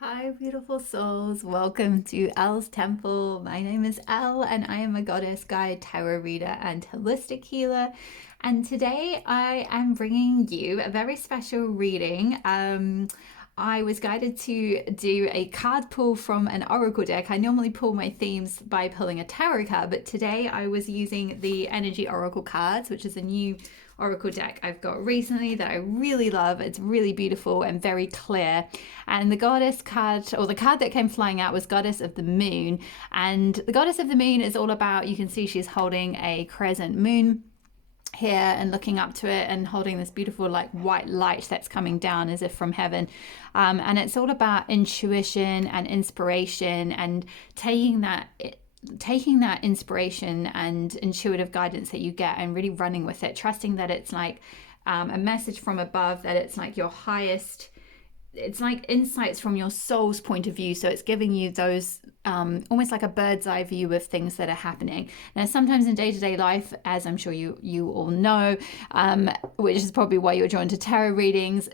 Hi, beautiful souls. Welcome to Elle's Temple. My name is Elle, and I am a goddess guide, tarot reader, and holistic healer. And today I am bringing you a very special reading. I was guided to do a card pull from an oracle deck. I normally pull my themes by pulling a tarot card, but today I was using the energy oracle cards, which is a new oracle deck I've got recently that I really love. It's really beautiful and very clear. And the goddess card, or the card that came flying out, was Goddess of the Moon. And the Goddess of the Moon is all about, you can see she's holding a crescent moon here and looking up to it and holding this beautiful like white light that's coming down as if from heaven, and it's all about intuition and inspiration and taking that inspiration and intuitive guidance that you get and really running with it, trusting that it's like a message from above, that it's like your highest, it's like insights from your soul's point of view. So it's giving you those almost like a bird's eye view of things that are happening. Now, sometimes in day-to-day life, as I'm sure you all know, which is probably why you're drawn to tarot readings,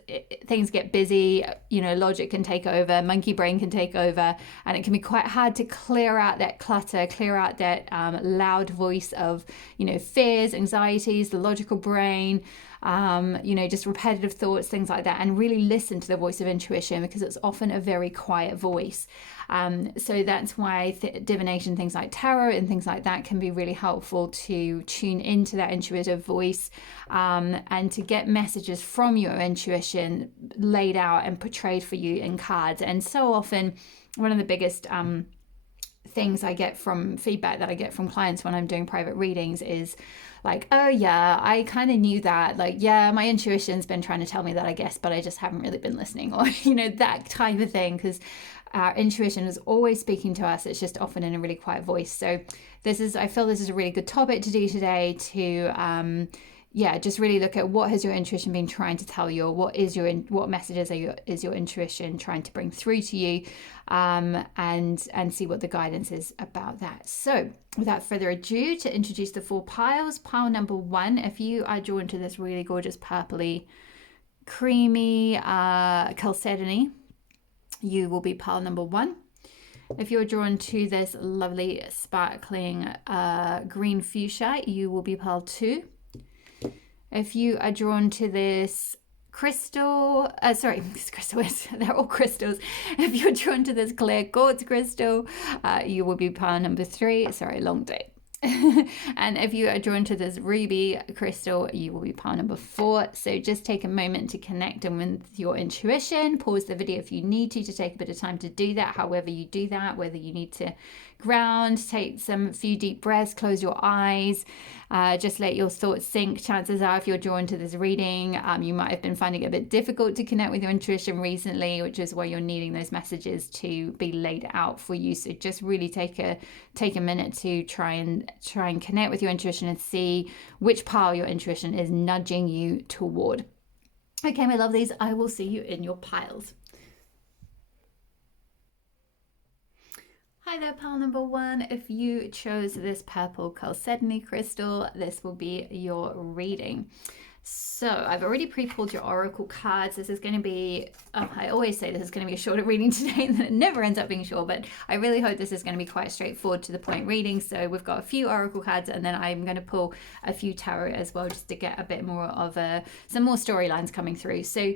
things get busy, logic can take over, monkey brain can take over, and it can be quite hard to clear out that clutter, clear out that loud voice of, fears, anxieties, the logical brain, just repetitive thoughts, things like that, and really listen to the voice of intuition, because it's often a very quiet voice. So that's why divination, things like tarot and things like that, can be really helpful to tune into that intuitive voice, and to get messages from your intuition laid out and portrayed for you in cards. And so often, one of the biggest things I get from feedback that I get from clients when I'm doing private readings is like, oh yeah, I kind of knew that, like, yeah, my intuition's been trying to tell me that, I guess, but I just haven't really been listening, or that type of thing, because our intuition is always speaking to us. It's just often in a really quiet voice. So I feel this is a really good topic to do today, to just really look at what has your intuition been trying to tell you, or what messages is your intuition trying to bring through to you, and see what the guidance is about that. So without further ado, to introduce the 4 piles. Pile number 1, if you are drawn to this really gorgeous purpley creamy chalcedony, you will be pile number 1. If you're drawn to this lovely sparkling green fuchsia, you will be pile 2. If you are drawn to this crystal, this crystal is, they're all crystals. If you're drawn to this clear quartz crystal, you will be pile number 3. Sorry, long day. And if you are drawn to this ruby crystal, you will be pile number 4. So just take a moment to connect in with your intuition. Pause the video if you need to take a bit of time to do that. However you do that, whether you need to ground, take some few deep breaths, close your eyes, just let your thoughts sink. Chances are, if you're drawn to this reading, you might have been finding it a bit difficult to connect with your intuition recently, which is why you're needing those messages to be laid out for you. So just really take a minute to try and connect with your intuition and see which pile your intuition is nudging you toward. Okay, my lovelies, I will see you in your piles. Hi there, pile number 1. If you chose this purple chalcedony crystal, this will be your reading. So I've already pre-pulled your oracle cards. This is going to be, I always say this is going to be a shorter reading today, and it never ends up being short, but I really hope this is going to be quite straightforward, to the point reading. So we've got a few oracle cards, and then I'm going to pull a few tarot as well, just to get a bit more of some more storylines coming through. So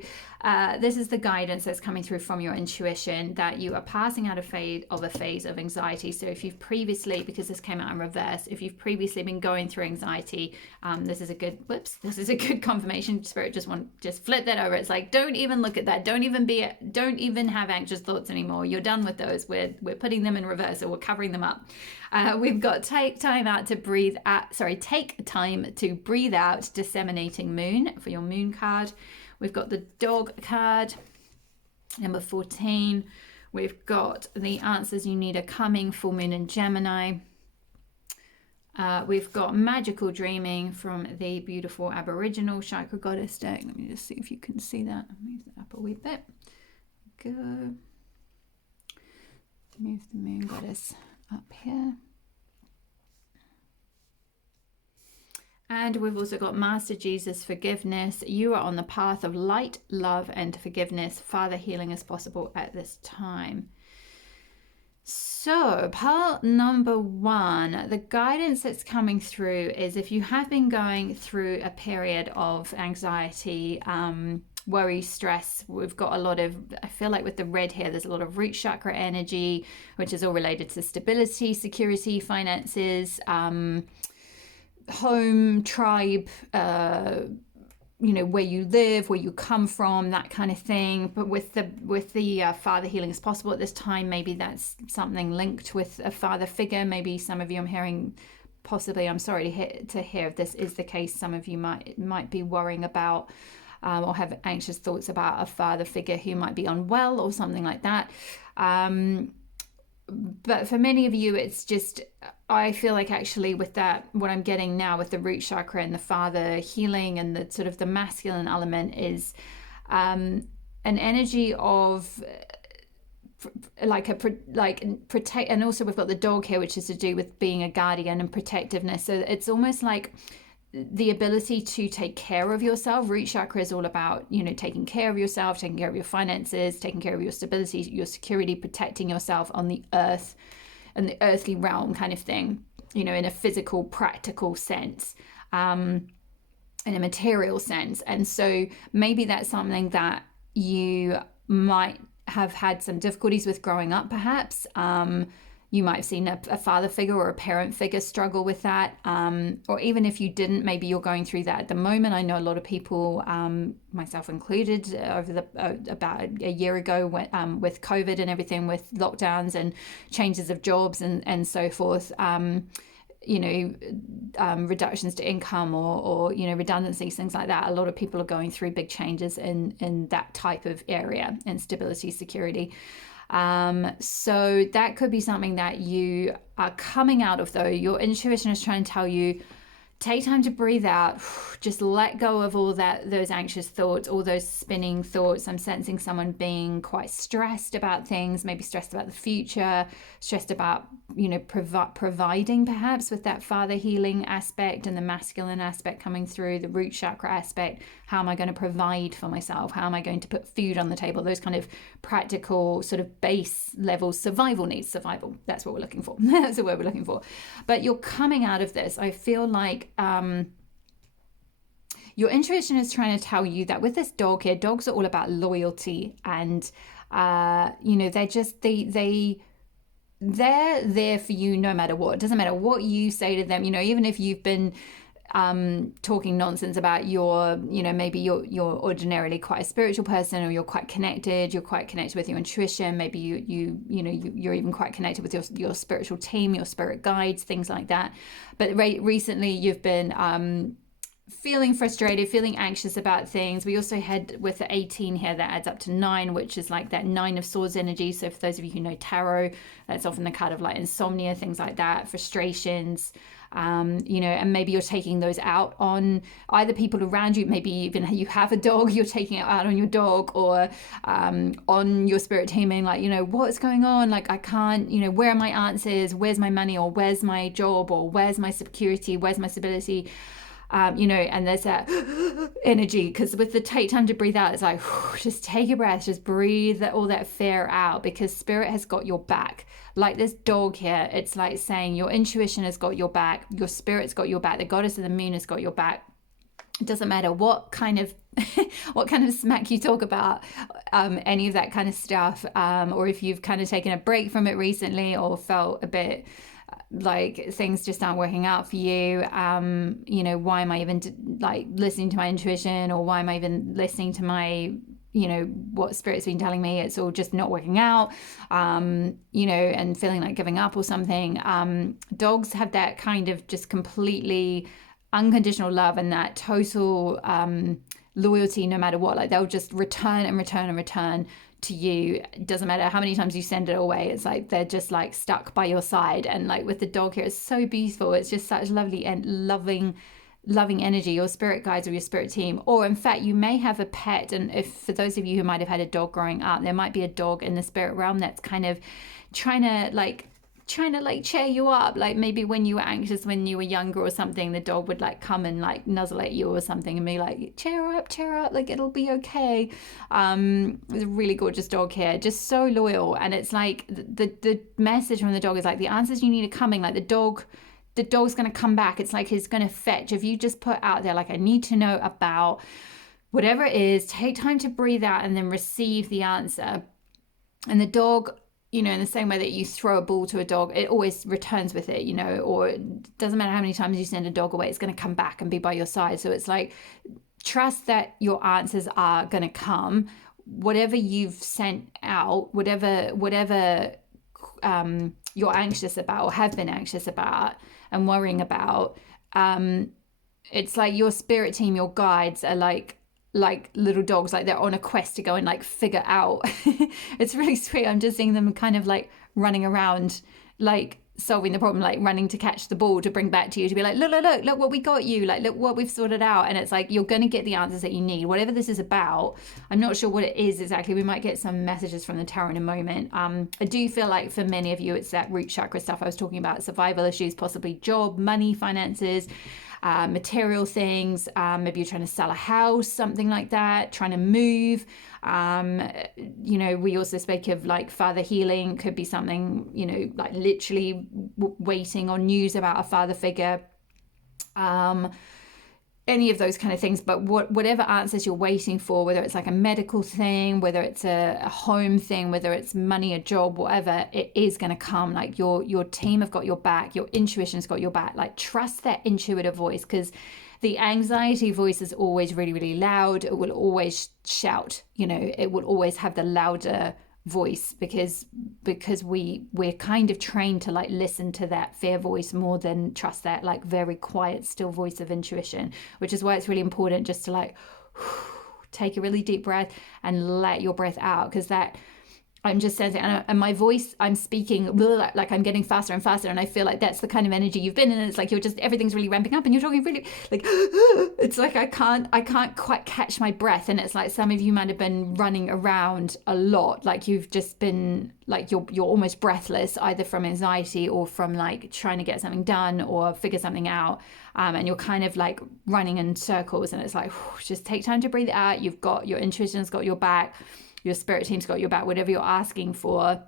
this is the guidance that's coming through from your intuition, that you are passing out a phase of anxiety. So if you've previously, because this came out in reverse, if you've previously been going through anxiety, this is a good confirmation. Spirit just flip that over. It's like, don't even look at that. Don't even have anxious thoughts anymore. You're done with those. We're putting them in reverse, or we're covering them up. We've got take time to breathe out, disseminating moon, for your moon card. We've got the dog card, number 14. We've got the answers you need are coming, full moon in Gemini. We've got magical dreaming from the beautiful Aboriginal chakra goddess deck. Let me just see if you can see that. Move that up a wee bit. Go. Move the moon goddess up here. And we've also got Master Jesus, forgiveness. You are on the path of light, love, and forgiveness. Father, healing is possible at this time. So, part number one, the guidance that's coming through is if you have been going through a period of anxiety, worry, stress, we've got a lot of, I feel like with the red here, there's a lot of root chakra energy, which is all related to stability, security, finances, home, tribe, where you live, where you come from, that kind of thing. But with the father, healing is possible at this time. Maybe that's something linked with a father figure. Maybe some of you, I'm hearing, possibly, I'm sorry to hear if this is the case, some of you might be worrying about or have anxious thoughts about a father figure who might be unwell or something like that. But for many of you, it's just, I feel like actually with that, what I'm getting now with the root chakra and the father healing and the sort of the masculine element is an energy of protect. And also we've got the dog here, which is to do with being a guardian and protectiveness. So it's almost like the ability to take care of yourself. Root chakra is all about, taking care of yourself, taking care of your finances, taking care of your stability, your security, protecting yourself on the earth and the earthly realm kind of thing, in a physical, practical sense, in a material sense. And so maybe that's something that you might have had some difficulties with growing up, perhaps. You might have seen a father figure or a parent figure struggle with that. Or even if you didn't, maybe you're going through that at the moment. I know a lot of people, myself included, over about a year ago with COVID and everything, with lockdowns and changes of jobs and so forth, reductions to income or redundancies, things like that. A lot of people are going through big changes in that type of area, instability, security. So that could be something that you are coming out of, though. Your intuition is trying to tell you, take time to breathe out, just let go of all those anxious thoughts, all those spinning thoughts. I'm sensing someone being quite stressed about things, maybe stressed about the future, stressed about, providing, perhaps, with that father healing aspect and the masculine aspect coming through, the root chakra aspect. How am I going to provide for myself? How am I going to put food on the table? Those kind of practical sort of base level survival needs. Survival, that's what we're looking for. That's the word we're looking for. But you're coming out of this, I feel like your intuition is trying to tell you that with this dog here, dogs are all about loyalty, and they're there for you no matter what. It doesn't matter what you say to them, even if you've been talking nonsense about maybe you're ordinarily quite a spiritual person, or you're quite connected with your intuition. Maybe you're even quite connected with your spiritual team, your spirit guides, things like that. But recently you've been feeling frustrated, feeling anxious about things. We also had with the 18 here, that adds up to 9, which is like that 9 of swords energy. So for those of you who know tarot, that's often the card of like insomnia, things like that, frustrations, and maybe you're taking those out on either people around you. Maybe even you have a dog, you're taking it out on your dog, or on your spirit teaming, like, what's going on? Like, I can't, where are my answers? Where's my money? Or where's my job? Or where's my security? Where's my stability? And there's that energy, because with the take time to breathe out, it's like, just take a breath, just breathe all that fear out, because spirit has got your back. Like this dog here, it's like saying your intuition has got your back, your spirit's got your back, the goddess of the moon has got your back. It doesn't matter what kind of smack you talk about, any of that kind of stuff, or if you've kind of taken a break from it recently, or felt a bit like things just aren't working out for you. Why am I even listening to my intuition, or why am I even listening to my, what spirit's been telling me? It's all just not working out, and feeling like giving up or something. Dogs have that kind of just completely unconditional love, and that total loyalty no matter what. Like, they'll just return and return and return to you. It doesn't matter how many times you send it away. It's like they're just like stuck by your side. And like with the dog here, it's so beautiful. It's just such lovely and loving energy. Your spirit guides or your spirit team, or in fact you may have a pet. And if for those of you who might have had a dog growing up, there might be a dog in the spirit realm that's kind of trying to like trying to like cheer you up. Like maybe when you were anxious when you were younger or something, the dog would like come and like nuzzle at you or something and be like, cheer up, like it'll be okay. There's a really gorgeous dog here, just so loyal. And it's like the message from the dog is like the answers you need are coming. Like the dog's going to come back. It's like he's going to fetch. If you just put out there, like, I need to know about whatever it is, take time to breathe out and then receive the answer. And the dog, you know, in the same way that you throw a ball to a dog, it always returns with it, you know, or it doesn't matter how many times you send a dog away, it's going to come back and be by your side. So it's like, trust that your answers are going to come. Whatever you've sent out, whatever you're anxious about or have been anxious about and worrying about, it's like your spirit team, your guides are like little dogs, like they're on a quest to go and like figure out. It's really sweet. I'm just seeing them kind of like running around, like solving the problem, like running to catch the ball to bring back to you, to be like, look what we got you, like look what we've sorted out. And it's like, you're going to get the answers that you need, whatever this is about. I'm not sure what it is exactly. We might get some messages from the tarot in a moment. I do feel like for many of you, it's that root chakra stuff I was talking about, survival issues, possibly job, money, finances, material things. Maybe you're trying to sell a house, something like that, trying to move. You know, we also speak of like father healing, could be something, you know, like literally waiting on news about a father figure. Any of those kind of things, but whatever answers you're waiting for, whether it's like a medical thing, whether it's a home thing, whether it's money, a job, whatever, it is going to come. Like your team have got your back, your intuition's got your back. Like trust that intuitive voice, because the anxiety voice is always really, really loud. It will always shout, you know, it will always have the louder voice, because we're kind of trained to like listen to that fear voice more than trust that like very quiet, still voice of intuition, which is why it's really important just to like take a really deep breath and let your breath out, because that I'm just sensing, and my voice, I'm speaking like I'm getting faster and faster, and I feel like that's the kind of energy you've been in. And it's like you're just, everything's really ramping up, and you're talking really like it's like I can't quite catch my breath. And it's like some of you might have been running around a lot, like you've just been like you're almost breathless, either from anxiety or from like trying to get something done or figure something out, and you're kind of like running in circles. And it's like, just take time to breathe out. You've got your intuition's got your back. Your spirit team's got your back. Whatever you're asking for,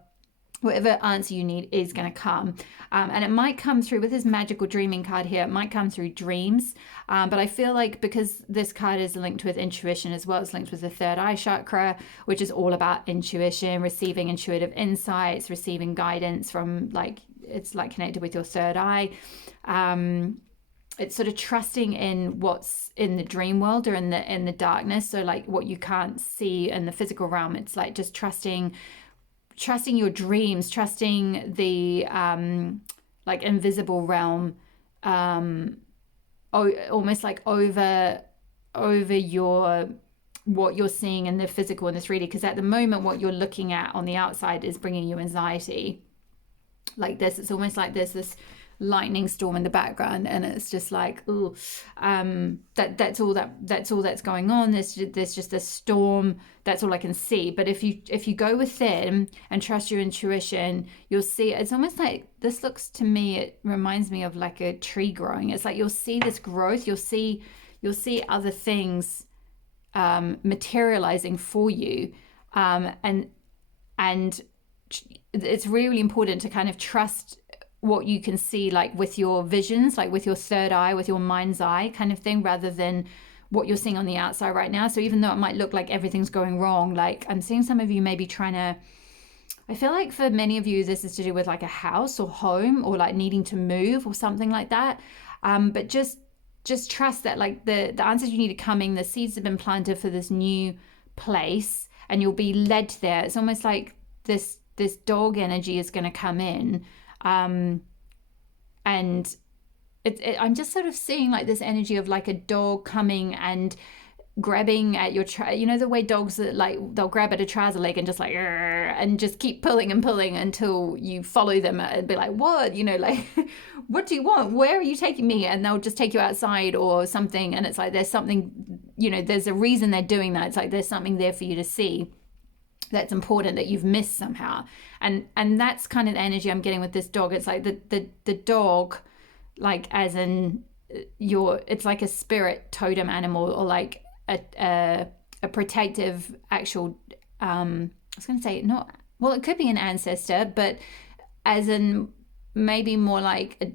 whatever answer you need is going to come. And it might come through with this magical dreaming card here. It might come through dreams. But I feel like because this card is linked with intuition as well, it's linked with the third eye chakra, which is all about intuition, receiving intuitive insights, receiving guidance from like, it's like connected with your third eye. It's sort of trusting in what's in the dream world or in the darkness. So like what you can't see in the physical realm. It's like just trusting your dreams, trusting the like invisible realm, almost like over your what you're seeing in the physical and the 3D. Because at the moment, what you're looking at on the outside is bringing you anxiety. Like this, it's almost like there's this lightning storm in the background, and it's just like, oh, that's all that's going on. There's just a storm. That's all I can see. But if you go within and trust your intuition, you'll see. It's almost like, this looks to me, it reminds me of like a tree growing. It's like you'll see this growth. You'll see other things materializing for you, and it's really important to kind of trust what you can see, like with your visions, like with your third eye, with your mind's eye kind of thing, rather than what you're seeing on the outside right now. So even though it might look like everything's going wrong, like I'm seeing some of you maybe trying to, I feel like for many of you, this is to do with like a house or home, or like needing to move or something like that. But just trust that like the answers you need are coming. The seeds have been planted for this new place, and you'll be led there. It's almost like this dog energy is going to come in. And I'm just sort of seeing like this energy of like a dog coming and grabbing at your you know, the way dogs like, they'll grab at a trouser leg and just like and just keep pulling and pulling until you follow them and be like, what, you know, like what do you want, where are you taking me? And they'll just take you outside or something. And it's like there's something, you know, there's a reason they're doing that. It's like there's something there for you to see. that's important that you've missed somehow. And that's kind of the energy I'm getting with this dog. It's like the dog, like as in it's like a spirit totem animal, or like a protective actual I was going to say, not, well, it could be an ancestor, but as in maybe more like a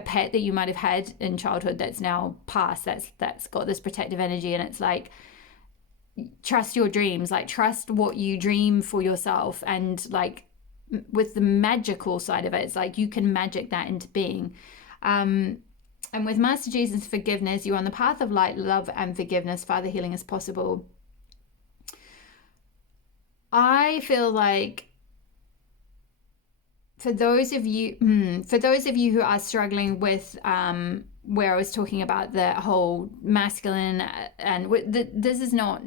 pet that you might have had in childhood that's now passed, that's got this protective energy. And it's like, trust your dreams, like trust what you dream for yourself. And like with the magical side of it, it's like you can magic that into being. And with Master Jesus' forgiveness, you're on the path of light, love, and forgiveness. Father, healing is possible. I feel like for those of you who are struggling with where I was talking about the whole masculine, and this is not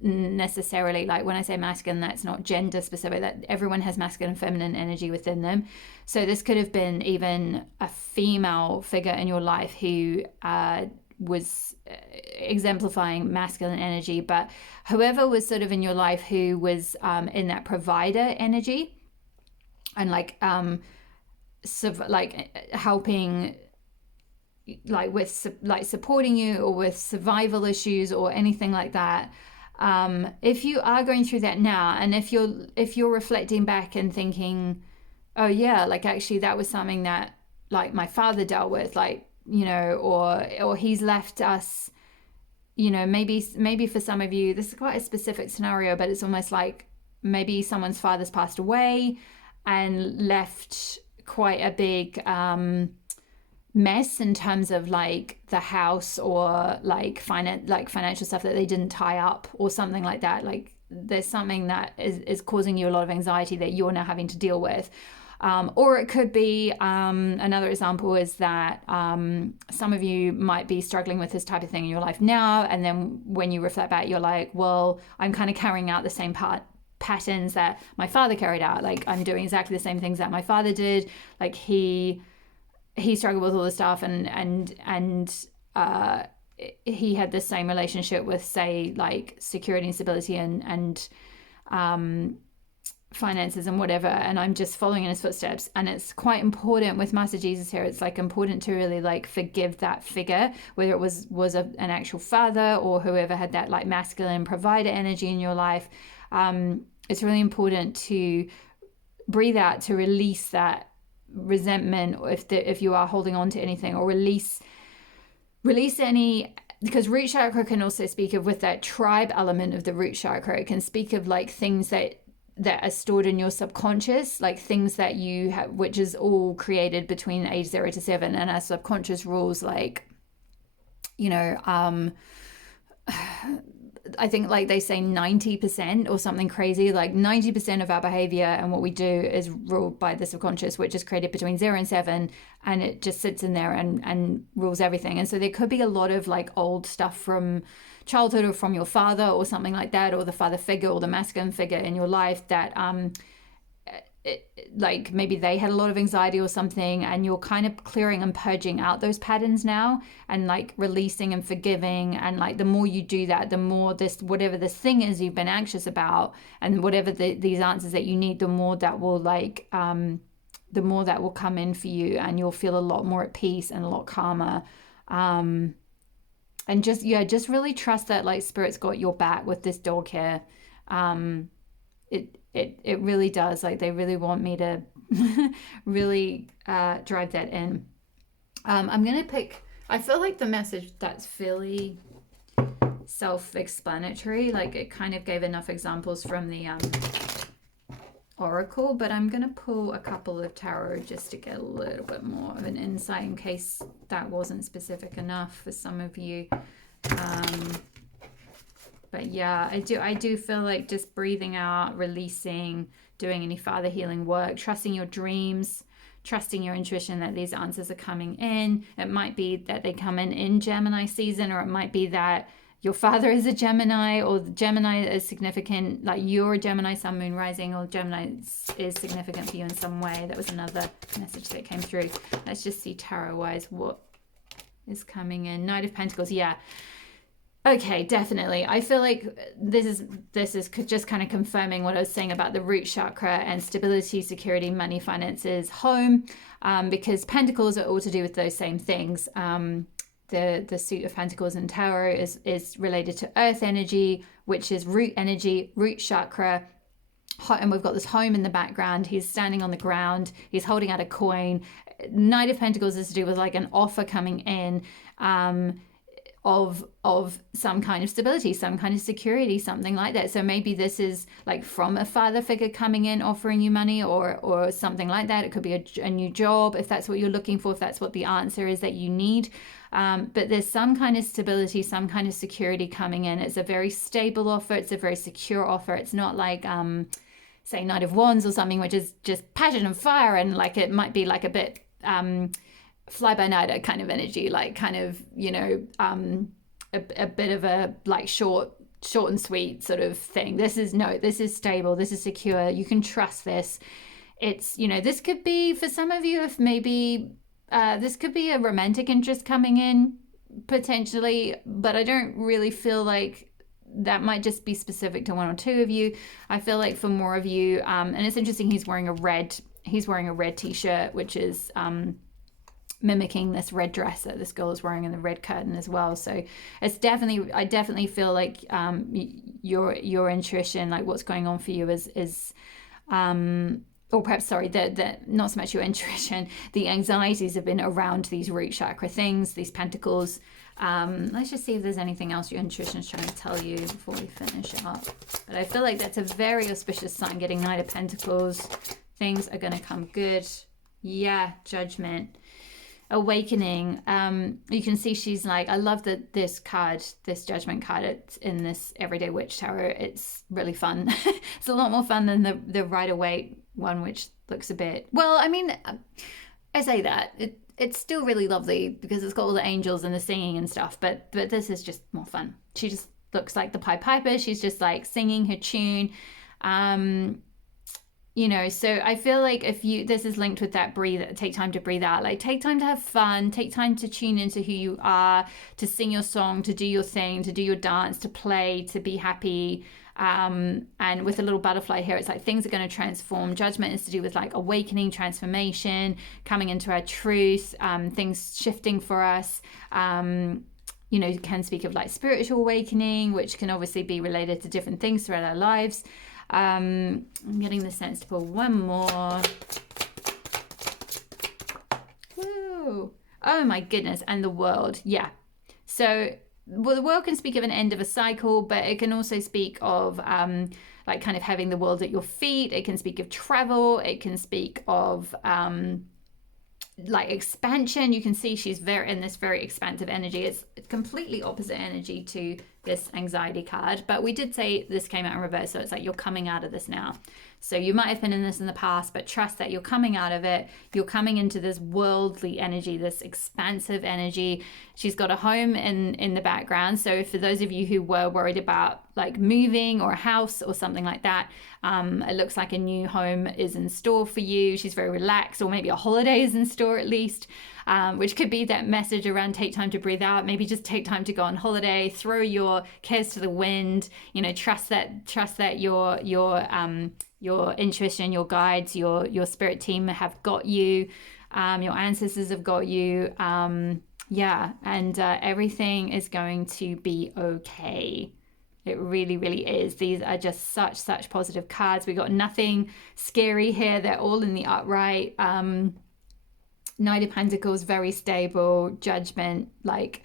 necessarily, like when I say masculine, that's not gender specific, that everyone has masculine and feminine energy within them. So this could have been even a female figure in your life who was exemplifying masculine energy, but whoever was sort of in your life who was in that provider energy, and like helping, like with like supporting you, or with survival issues or anything like that. If you are going through that now, and if you're reflecting back and thinking, oh yeah, like actually that was something that like my father dealt with, like, you know, or he's left us, you know, maybe for some of you this is quite a specific scenario, but it's almost like maybe someone's father's passed away and left quite a big mess in terms of like the house, or like financial stuff that they didn't tie up or something like that. Like there's something that is causing you a lot of anxiety that you're now having to deal with. Or it could be another example is that some of you might be struggling with this type of thing in your life now, and then when you reflect back, you're like, well, I'm kind of carrying out the same patterns that my father carried out. Like I'm doing exactly the same things that my father did. Like he struggled with all this stuff, and he had the same relationship with, say, like security and stability and finances and whatever, and I'm just following in his footsteps. And it's quite important with Master Jesus here, it's like important to really like forgive that figure, whether it was an actual father or whoever had that like masculine provider energy in your life. It's really important to breathe out, to release that resentment, if you are holding on to anything, or release any, because root chakra can also speak of, with that tribe element of the root chakra, it can speak of like things that are stored in your subconscious, like things that you have, which is all created between age 0 to 7, and our subconscious rules, like, you know, I think like they say 90% or something crazy, like 90% of our behavior and what we do is ruled by the subconscious, which is created between 0 and 7, and it just sits in there and rules everything. And so there could be a lot of like old stuff from childhood, or from your father or something like that, or the father figure or the masculine figure in your life that like maybe they had a lot of anxiety or something, and you're kind of clearing and purging out those patterns now, and like releasing and forgiving. And like the more you do that, the more whatever this thing is you've been anxious about, and whatever these answers that you need, the more that will like the more that will come in for you, and you'll feel a lot more at peace and a lot calmer. And just really trust that like Spirit's got your back with this dog here. It really does. Like they really want me to really drive that in. I'm gonna pick, I feel like the message that's fairly self-explanatory, like it kind of gave enough examples from the oracle, but I'm gonna pull a couple of tarot just to get a little bit more of an insight in case that wasn't specific enough for some of you. But yeah, I do feel like just breathing out, releasing, doing any father healing work, trusting your dreams, trusting your intuition that these answers are coming in. It might be that they come in Gemini season, or it might be that your father is a Gemini, or the Gemini is significant, like you're a Gemini, sun, moon, rising, or Gemini is significant for you in some way. That was another message that came through. Let's just see tarot-wise what is coming in. Knight of Pentacles, yeah. Okay, definitely. I feel like this is just kind of confirming what I was saying about the root chakra and stability, security, money, finances, home, because pentacles are all to do with those same things. The suit of pentacles in tarot is related to earth energy, which is root energy, root chakra. And we've got this home in the background. He's standing on the ground. He's holding out a coin. Knight of Pentacles is to do with like an offer coming in. Of some kind of stability, some kind of security, something like that. So maybe this is like from a father figure coming in offering you money, or something like that. It could be a new job if that's what you're looking for, if that's what the answer is that you need. But there's some kind of stability, some kind of security coming in. It's a very stable offer. It's a very secure offer. It's not like say Knight of Wands or something, which is just passion and fire, and like it might be like a bit fly by night kind of energy, like kind of, a bit of a like short and sweet sort of thing. This is stable, this is secure, you can trust this. It's, this could be for some of you, if maybe this could be a romantic interest coming in potentially, but I don't really feel like that. Might just be specific to one or two of you. I feel like for more of you, and it's interesting, he's wearing a red t-shirt, which is mimicking this red dress that this girl is wearing in the red curtain as well. So it's definitely, I definitely feel like your intuition, like what's going on for you is or perhaps, sorry, the not so much your intuition, the anxieties have been around these root chakra things, these pentacles. Let's just see if there's anything else your intuition is trying to tell you before we finish up. But I feel like that's a very auspicious sign, getting Knight of Pentacles. Things are going to come good. Yeah, Judgment. Awakening. You can see she's like, I love that this Judgment card, it's in this Everyday Witch Tarot. It's really fun. It's a lot more fun than the Rider-Waite one, which looks a bit, well, I mean, I say that it's still really lovely because it's got all the angels and the singing and stuff, but this is just more fun. She just looks like the Pied Piper. She's just like singing her tune. So I feel like this is linked with that take time to breathe out, like take time to have fun, take time to tune into who you are, to sing your song, to do your thing, to do your dance, to play, to be happy. And with a little butterfly here, it's like things are going to transform. Judgment is to do with like awakening, transformation, coming into our truth, things shifting for us. You can speak of like spiritual awakening, which can obviously be related to different things throughout our lives. I'm getting the sense to pull one more. Woo. Oh my goodness. And the World. Yeah. So, well, the World can speak of an end of a cycle, but it can also speak of like kind of having the world at your feet. It can speak of travel. It can speak of like expansion. You can see she's in this very expansive energy. It's completely opposite energy to this anxiety card, but we did say this came out in reverse, so it's like you're coming out of this now. So you might have been in this in the past, but trust that you're coming out of it. You're coming into this worldly energy, this expansive energy. She's got a home in the background. So for those of you who were worried about like moving or a house or something like that, it looks like a new home is in store for you. She's very relaxed, or maybe a holiday is in store at least, which could be that message around take time to breathe out. Maybe just take time to go on holiday, throw your cares to the wind, trust that your intuition, your guides, your spirit team have got you, your ancestors have got you, and everything is going to be okay. It really, really is. These are just such positive cards. We got nothing scary here. They're all in the upright. Knight of Pentacles, very stable. Judgment, like,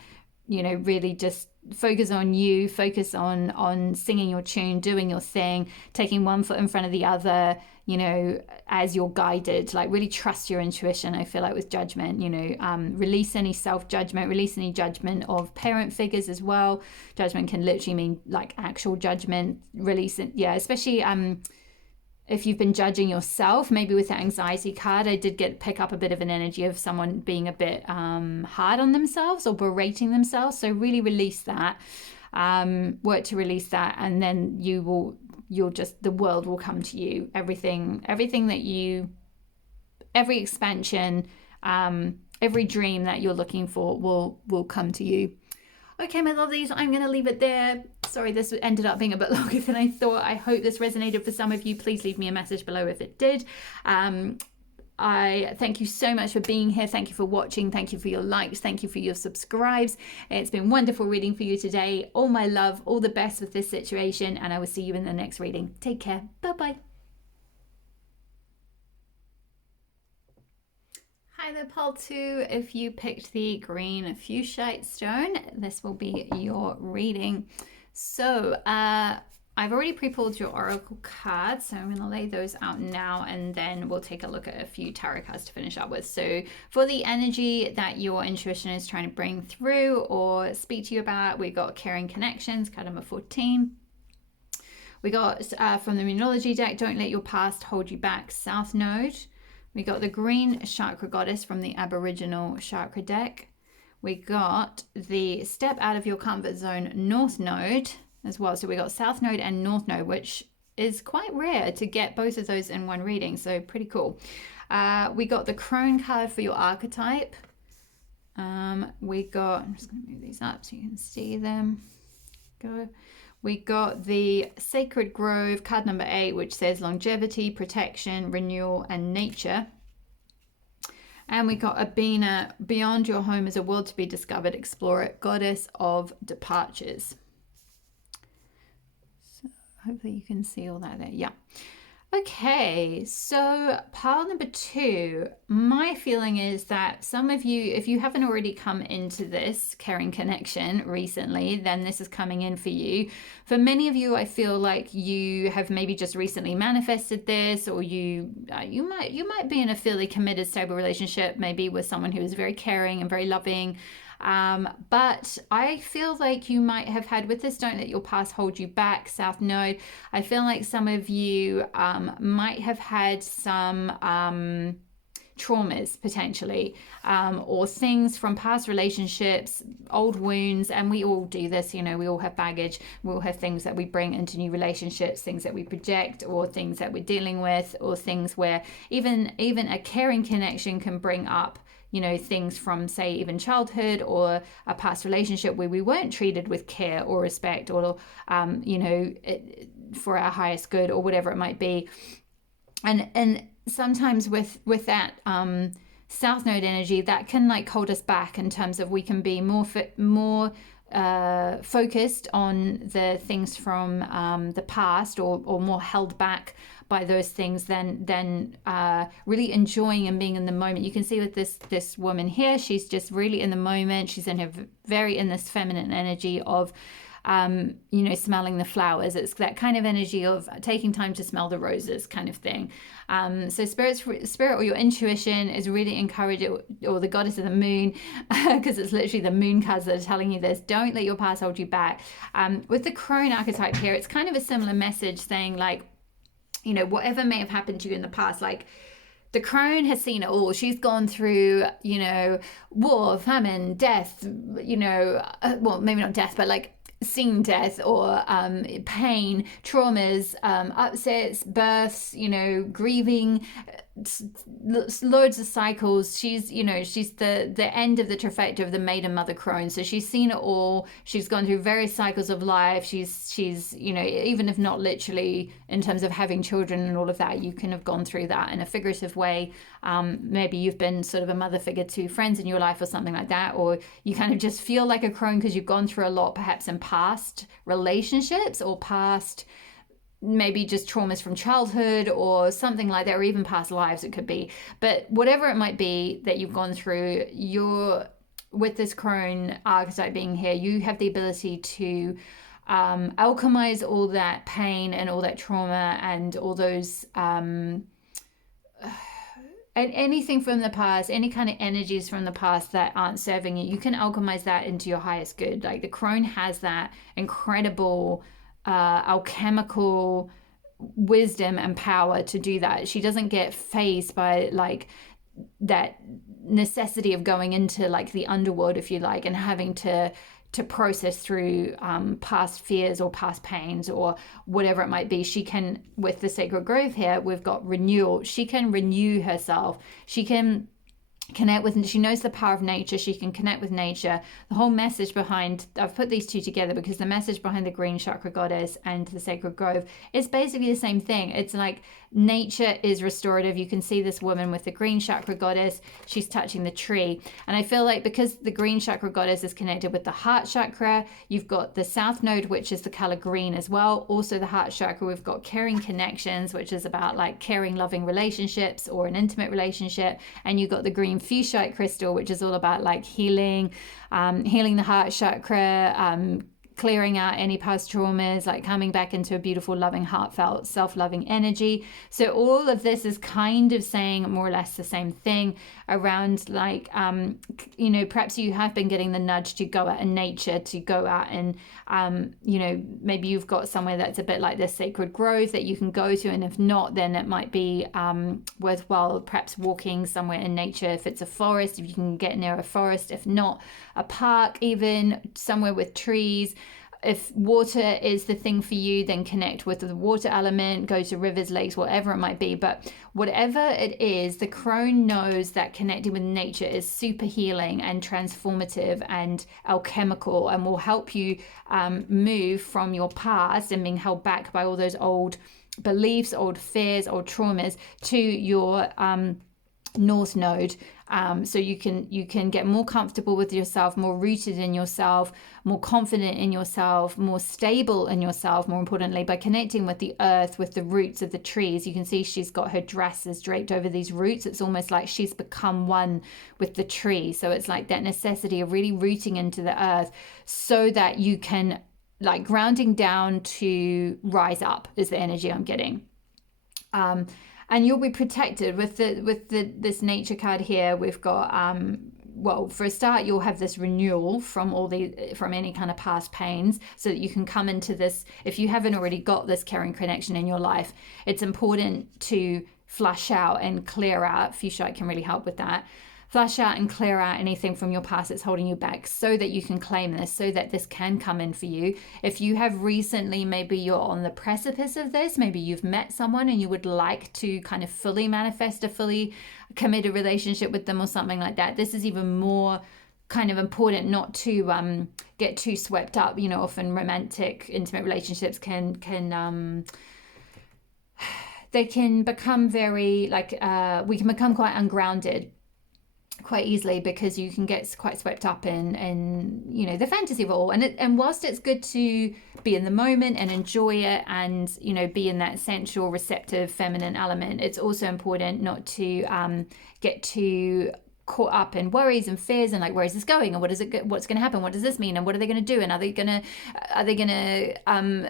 really just focus on you, focus on singing your tune, doing your thing, taking one foot in front of the other, as you're guided. Like, really trust your intuition. I feel like with Judgment, release any self-judgment, release any judgment of parent figures as well. Judgment can literally mean like actual judgment. Release it, yeah, especially if you've been judging yourself, maybe with the anxiety card, I did pick up a bit of an energy of someone being a bit hard on themselves or berating themselves. So really release that, work to release that, and then the world will come to you. Everything that every expansion, every dream that you're looking for will come to you. Okay, my lovelies, I'm going to leave it there. Sorry, this ended up being a bit longer than I thought. I hope this resonated for some of you. Please leave me a message below if it did. I thank you so much for being here. Thank you for watching. Thank you for your likes. Thank you for your subscribes. It's been wonderful reading for you today. All my love, all the best with this situation, and I will see you in the next reading. Take care. Bye-bye. Hi there, Pal 2. If you picked the green fuchsia stone, this will be your reading. So, I've already pre-pulled your oracle cards, so I'm going to lay those out now, and then we'll take a look at a few tarot cards to finish up with. So for the energy that your intuition is trying to bring through or speak to you about, we got caring connections, card number 14. We got from the Moonology deck, don't let your past hold you back, South Node. We got the green chakra goddess from the Aboriginal chakra deck. We got the step out of your comfort zone, North Node as well. So we got South Node and North Node, which is quite rare to get both of those in one reading. So pretty cool. We got the crone card for your archetype. We got, I'm just going to move these up so you can see them. Go. We got the Sacred Grove, card number 8, which says longevity, protection, renewal, and nature. And we got Abina, beyond your home is a world to be discovered, explore it, goddess of departures. So hopefully you can see all that there. Yeah. Okay, so pile number 2, my feeling is that some of you, if you haven't already come into this caring connection recently, then this is coming in for you. For many of you, I feel like you have maybe just recently manifested this, or you might be in a fairly committed, stable relationship, maybe with someone who is very caring and very loving. But I feel like you might have had with this, don't let your past hold you back, South Node. I feel like some of you might have had some traumas potentially, or things from past relationships, old wounds, and we all do this, you know, we all have baggage, we all have things that we bring into new relationships, things that we project, or things that we're dealing with, or things where even a caring connection can bring up, you know, things from, say, even childhood or a past relationship where we weren't treated with care or respect, or you know, for our highest good, or whatever it might be. And sometimes with that South Node energy, that can like hold us back in terms of we can be more focused on the things from the past, or more held back by those things than really enjoying and being in the moment. You can see with this woman here, she's just really in the moment. She's in her very in this feminine energy of you know, smelling the flowers. It's that kind of energy of taking time to smell the roses kind of thing. So spirit or your intuition is really encouraged, or the goddess of the moon, because it's literally the moon cards that are telling you this. Don't let your past hold you back. With the crone archetype here, it's kind of a similar message saying, like, you know, whatever may have happened to you in the past, like, the crone has seen it all. She's gone through, you know, war, famine, death, you know, well, maybe not death, but like seen death, or pain, traumas, upsets, births, you know, grieving, loads of cycles. She's, you know, she's the end of the trifecta of the maiden mother crone. So she's seen it all. She's gone through various cycles of life. She's you know, even if not literally in terms of having children and all of that, you can have gone through that in a figurative way. Maybe you've been sort of a mother figure to friends in your life or something like that, or you kind of just feel like a crone because you've gone through a lot, perhaps in past relationships, or past maybe just traumas from childhood or something like that, or even past lives it could be. But whatever it might be that you've gone through, you're with this crone archetype being here, you have the ability to alchemize all that pain and all that trauma and all those and anything from the past, any kind of energies from the past that aren't serving you, you can alchemize that into your highest good. Like the crone has that incredible alchemical wisdom and power to do that. She doesn't get phased by like that necessity of going into like the underworld, if you like, and having to process through past fears or past pains or whatever it might be. She can, with the Sacred Grove here, we've got renewal. She can renew herself. She can connect with, she knows the power of nature, she can connect with nature. The whole message behind, I've put these two together because the message behind the green chakra goddess and the sacred grove is basically the same thing. It's like nature is restorative. You can see this woman with the green chakra goddess, she's touching the tree, and I feel like because the green chakra goddess is connected with the heart chakra, you've got the south node, which is the color green as well. Also the heart chakra, we've got caring connections, which is about like caring, loving relationships or an intimate relationship, and you've got the green fuchsite crystal, which is all about like healing, healing the heart chakra, clearing out any past traumas, like coming back into a beautiful, loving, heartfelt, self-loving energy. So all of this is kind of saying more or less the same thing around like, you know, perhaps you have been getting the nudge to go out in nature, to go out and, you know, maybe you've got somewhere that's a bit like this sacred grove that you can go to. And if not, then it might be worthwhile perhaps walking somewhere in nature. If it's a forest, if you can get near a forest, if not, a park, even somewhere with trees. If water is the thing for you, then connect with the water element, go to rivers, lakes, whatever it might be. But whatever it is, the crone knows that connecting with nature is super healing and transformative and alchemical, and will help you move from your past and being held back by all those old beliefs, old fears, old traumas to your north node, so you can get more comfortable with yourself, more rooted in yourself, more confident in yourself, more stable in yourself, more importantly, by connecting with the earth, with the roots of the trees. You can see she's got her dresses draped over these roots. It's almost like she's become one with the tree. So it's like that necessity of really rooting into the earth so that you can, like, grounding down to rise up is the energy I'm getting. And you'll be protected with this nature card here. We've got well, for a start, you'll have this renewal from any kind of past pains, so that you can come into this. If you haven't already got this caring connection in your life, it's important to flush out and clear out. Fuchsite can really help with that. Flush out and clear out anything from your past that's holding you back, so that you can claim this, so that this can come in for you. If you have recently, maybe you're on the precipice of this, maybe you've met someone and you would like to kind of fully manifest a fully committed relationship with them or something like that, this is even more kind of important not to get too swept up. You know, often romantic, intimate relationships can they can become very like we can become quite ungrounded quite easily, because you can get quite swept up in you know, the fantasy of it all. And whilst it's good to be in the moment and enjoy it, and, you know, be in that sensual, receptive, feminine element, it's also important not to get too caught up in worries and fears and like, where is this going, and what's going to happen, what does this mean, and what are they going to do, and are they going to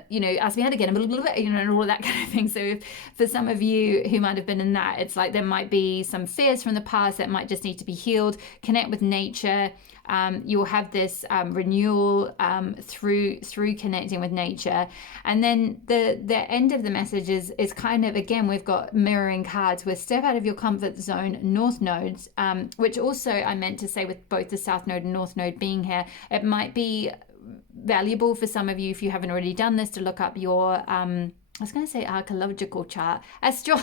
you know, ask me out again, you know, and all of that kind of thing. So if, for some of you who might have been in that, it's like there might be some fears from the past that might just need to be healed. Connect with nature. You'll have this renewal through connecting with nature. And then the end of the message is kind of, again, we've got mirroring cards with step out of your comfort zone, north nodes, which also I meant to say with both the south node and north node being here, it might be valuable for some of you, if you haven't already done this, to look up your I was going to say archaeological chart. Don't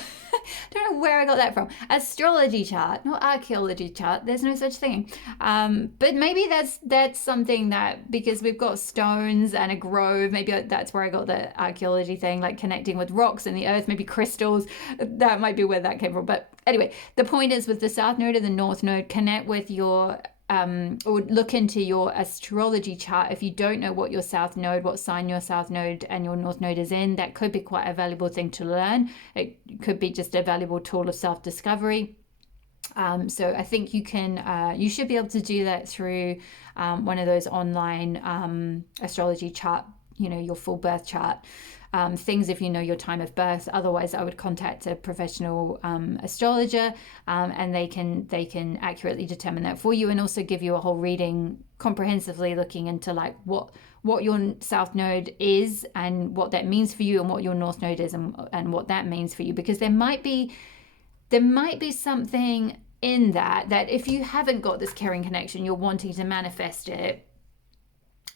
know where I got that from. Astrology chart, not archaeology chart. There's no such thing. But maybe that's something that, because we've got stones and a grove, maybe that's where I got the archaeology thing, like connecting with rocks and the earth, maybe crystals. That might be where that came from. But anyway, the point is, with the south node and the north node, connect with your or look into your astrology chart. If you don't know what your south node, what sign your south node and your north node is in, that could be quite a valuable thing to learn. It could be just a valuable tool of self-discovery. So I think you should be able to do that through one of those online astrology chart, you know, your full birth chart. Things, if you know your time of birth. Otherwise, I would contact a professional astrologer, and they can accurately determine that for you, and also give you a whole reading comprehensively, looking into like what your south node is and what that means for you, and what your north node is and what that means for you. Because there might be something in that if you haven't got this caring connection, you're wanting to manifest it,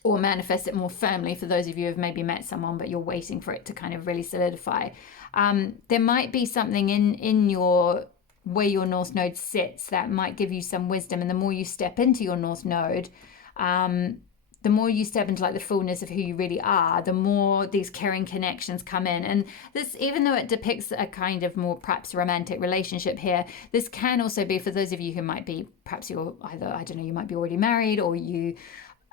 or manifest it more firmly. For those of you who have maybe met someone but you're waiting for it to kind of really solidify, there might be something in your where your North Node sits, that might give you some wisdom. And the more you step into your North Node, the more you step into like the fullness of who you really are, the more these caring connections come in. And this, even though it depicts a kind of more perhaps romantic relationship here, this can also be for those of you who might be, perhaps you're either, I don't know, you might be already married, or you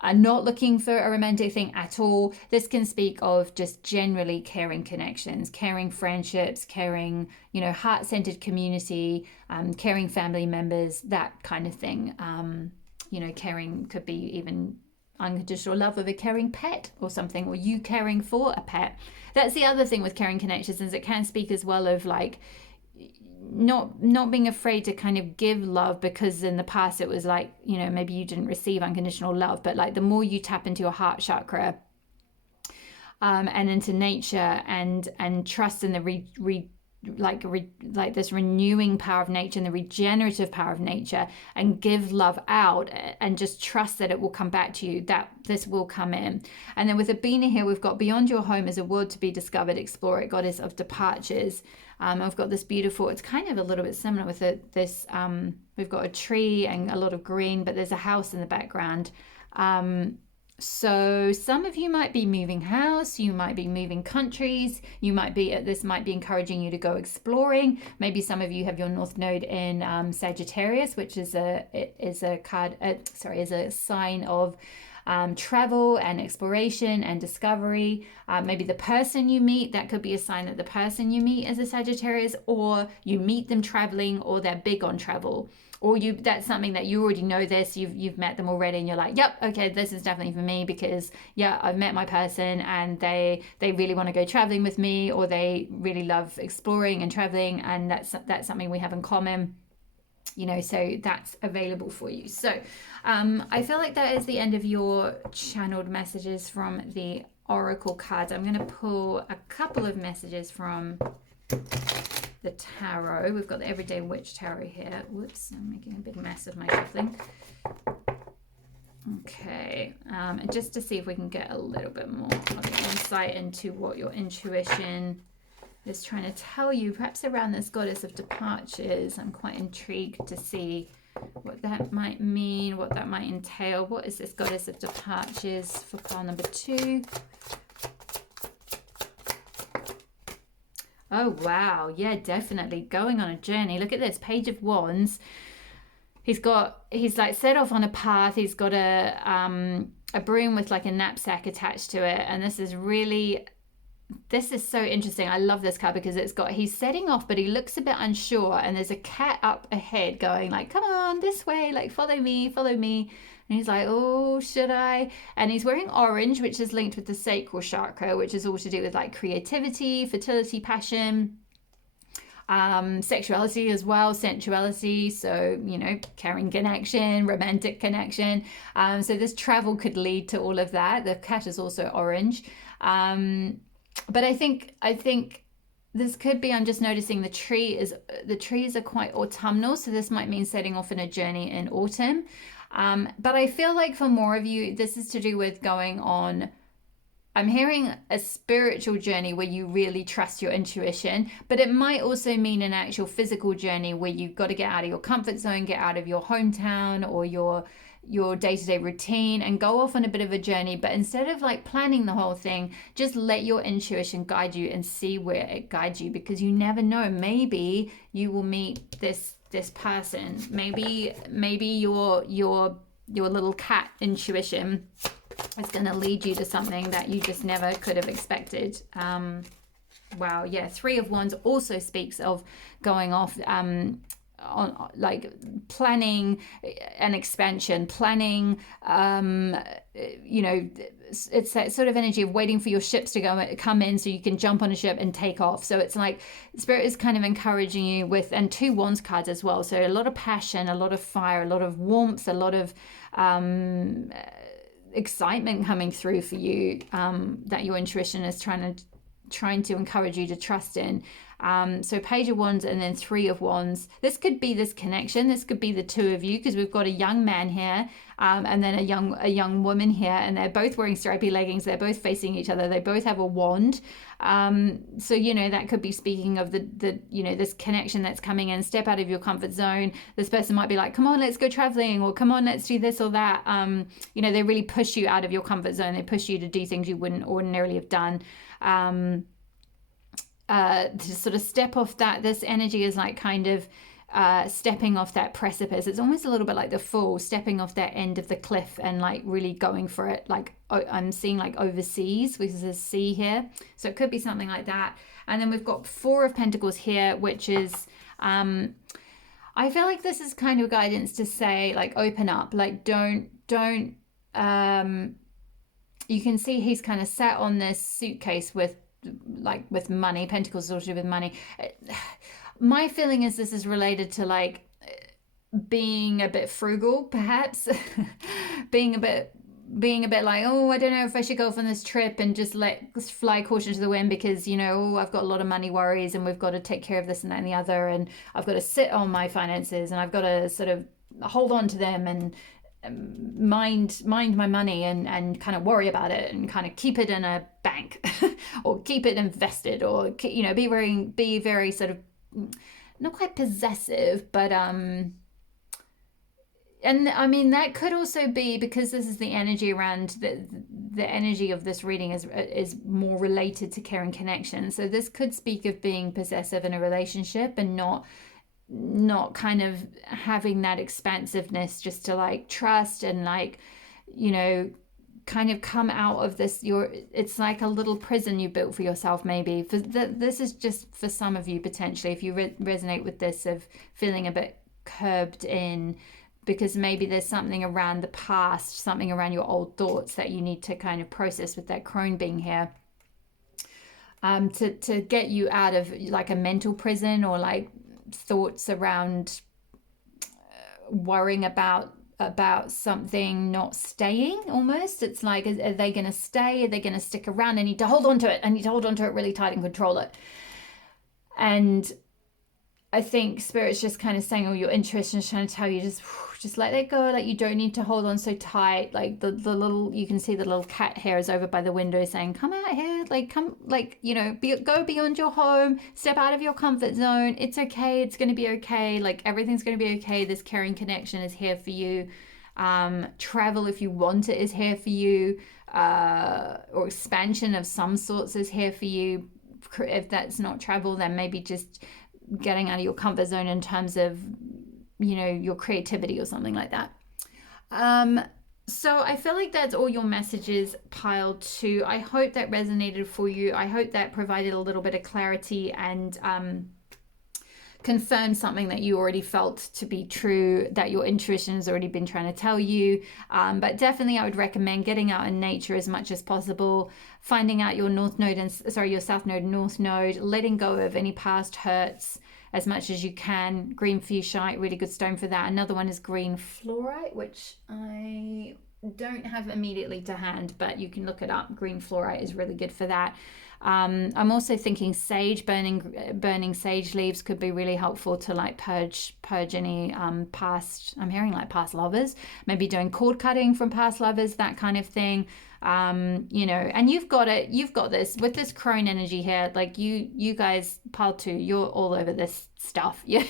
are not looking for a romantic thing at all. This can speak of just generally caring connections, caring friendships, caring, you know, heart-centered community, caring family members, that kind of thing. You know, caring could be even unconditional love of a caring pet or something, or you caring for a pet. That's the other thing with caring connections, is it can speak as well of like not being afraid to kind of give love, because in the past it was like, you know, maybe you didn't receive unconditional love, but like the more you tap into your heart chakra and into nature and trust in the like this renewing power of nature and the regenerative power of nature, and give love out and just trust that it will come back to you, that this will come in. And then with Abina here, we've got beyond your home is a world to be discovered, explore it, goddess of departures. I've got this beautiful, it's kind of a little bit similar with this we've got a tree and a lot of green, but there's a house in the background. So some of you might be moving house, you might be moving countries, you might be, this might be encouraging you to go exploring. Maybe some of you have your North Node in Sagittarius, which is a sign of travel and exploration and discovery. Maybe the person you meet, that could be a sign that the person you meet is a Sagittarius, or you meet them traveling, or they're big on travel. Or that's something that you already know this, you've met them already, and you're like, yep, okay, this is definitely for me, because yeah, I've met my person and they really want to go traveling with me, or they really love exploring and traveling, and that's something we have in common, you know, so that's available for you. So I feel like that is the end of your channeled messages from the oracle cards. I'm going to pull a couple of messages from the tarot. We've got the Everyday Witch Tarot here. Whoops, I'm making a big mess of my shuffling. Okay, and just to see if we can get a little bit more of insight into what your intuition is trying to tell you, perhaps around this goddess of departures. I'm quite intrigued to see what that might mean, what that might entail. What is this goddess of departures for pile number 2? Oh, wow. Yeah, definitely. Going on a journey. Look at this. Page of Wands. He's like set off on a path. He's got a broom with like a knapsack attached to it. And this is so interesting. I love this card because he's setting off, but he looks a bit unsure. And there's a cat up ahead going like, come on, this way, like follow me, follow me. And he's like, oh, should I? And he's wearing orange, which is linked with the sacral chakra, which is all to do with like creativity, fertility, passion, sexuality as well, sensuality. So, you know, caring connection, romantic connection. So this travel could lead to all of that. The cat is also orange. But I think this could be, I'm just noticing the trees are quite autumnal. So this might mean setting off in a journey in autumn. But I feel like for more of you, this is to do with going on, I'm hearing a spiritual journey where you really trust your intuition, but it might also mean an actual physical journey where you've got to get out of your comfort zone, get out of your hometown or your day-to-day routine and go off on a bit of a journey. But instead of like planning the whole thing, just let your intuition guide you and see where it guides you, because you never know. Maybe you will meet this person. Maybe your little cat intuition is going to lead you to something that you just never could have expected. Wow, yeah. 3 of Wands also speaks of going off on like planning an expansion, planning, you know, it's that sort of energy of waiting for your ships to come in so you can jump on a ship and take off. So it's like Spirit is kind of encouraging you with, and 2 Wands cards as well. So a lot of passion, a lot of fire, a lot of warmth, a lot of excitement coming through for you, that your intuition is trying trying to encourage you to trust in. So Page of Wands and then Three of Wands. This could be this connection. This could be the two of you, because we've got a young man here, and then a young woman here, and they're both wearing stripy leggings. They're both facing each other. They both have a wand. So that could be speaking of the this connection that's coming in. Step out of your comfort zone. This person might be like, come on, let's go traveling, or come on, let's do this or that. They really push you out of your comfort zone. They push you to do things you wouldn't ordinarily have done. To sort of step off that. This energy is like kind of stepping off that precipice. It's almost a little bit like the Fool, stepping off that end of the cliff and like really going for it. Like I'm seeing like overseas, because there's a sea here, so it could be something like that. And then we've got Four of Pentacles here, which is I feel like this is kind of guidance to say, like, open up, like don't you can see he's kind of sat on this suitcase with money. Pentacles sort of with money. My feeling is this is related to like being a bit frugal, perhaps. being a bit like, oh, I don't know if I should go off on this trip and just fly caution to the wind, because I've got a lot of money worries, and we've got to take care of this and that and the other, and I've got to sit on my finances, and I've got to sort of hold on to them and mind my money and kind of worry about it, and kind of keep it in a bank or keep it invested, or be very sort of not quite possessive, but and I mean that could also be because this is the energy around the energy of this reading is more related to care and connection. So this could speak of being possessive in a relationship, and not kind of having that expansiveness just to like trust and like kind of come out of this. It's like a little prison you built for yourself, maybe. This is just for some of you potentially, if you resonate with this, of feeling a bit curbed in, because maybe there's something around the past, something around your old thoughts that you need to kind of process with that crone being here, to get you out of like a mental prison, or like thoughts around worrying about something not staying. Almost, it's like, are they going to stay? Are they going to stick around? I need to hold on to it. I need to hold on to it really tight and control it. And I think Spirit's just kind of saying, oh, your intuition is trying to tell you, just let it go. Like, you don't need to hold on so tight. Like the little, you can see the little cat hairs over by the window saying, come out here, like, come, like, go beyond your home, step out of your comfort zone. It's okay. It's going to be okay. Like, everything's going to be okay. This caring connection is here for you. Travel, if you want it, is here for you. Or expansion of some sorts is here for you. If that's not travel, then maybe just getting out of your comfort zone in terms of your creativity or something like that. So I feel like that's all your messages piled to. I hope that resonated for you. I hope that provided a little bit of clarity and confirmed something that you already felt to be true, that your intuition has already been trying to tell you. But definitely I would recommend getting out in nature as much as possible, finding out your north node your south node, north node, letting go of any past hurts as much as you can. Green fuchsite, really good stone for that. Another one is green fluorite, which I don't have immediately to hand, but you can look it up. Green fluorite is really good for that. I'm also thinking sage, burning sage leaves could be really helpful to like purge any past, I'm hearing like past lovers, maybe doing cord cutting from past lovers, that kind of thing. And you've got this with this crone energy here. Like you guys, pile two, you're all over this stuff. Yeah,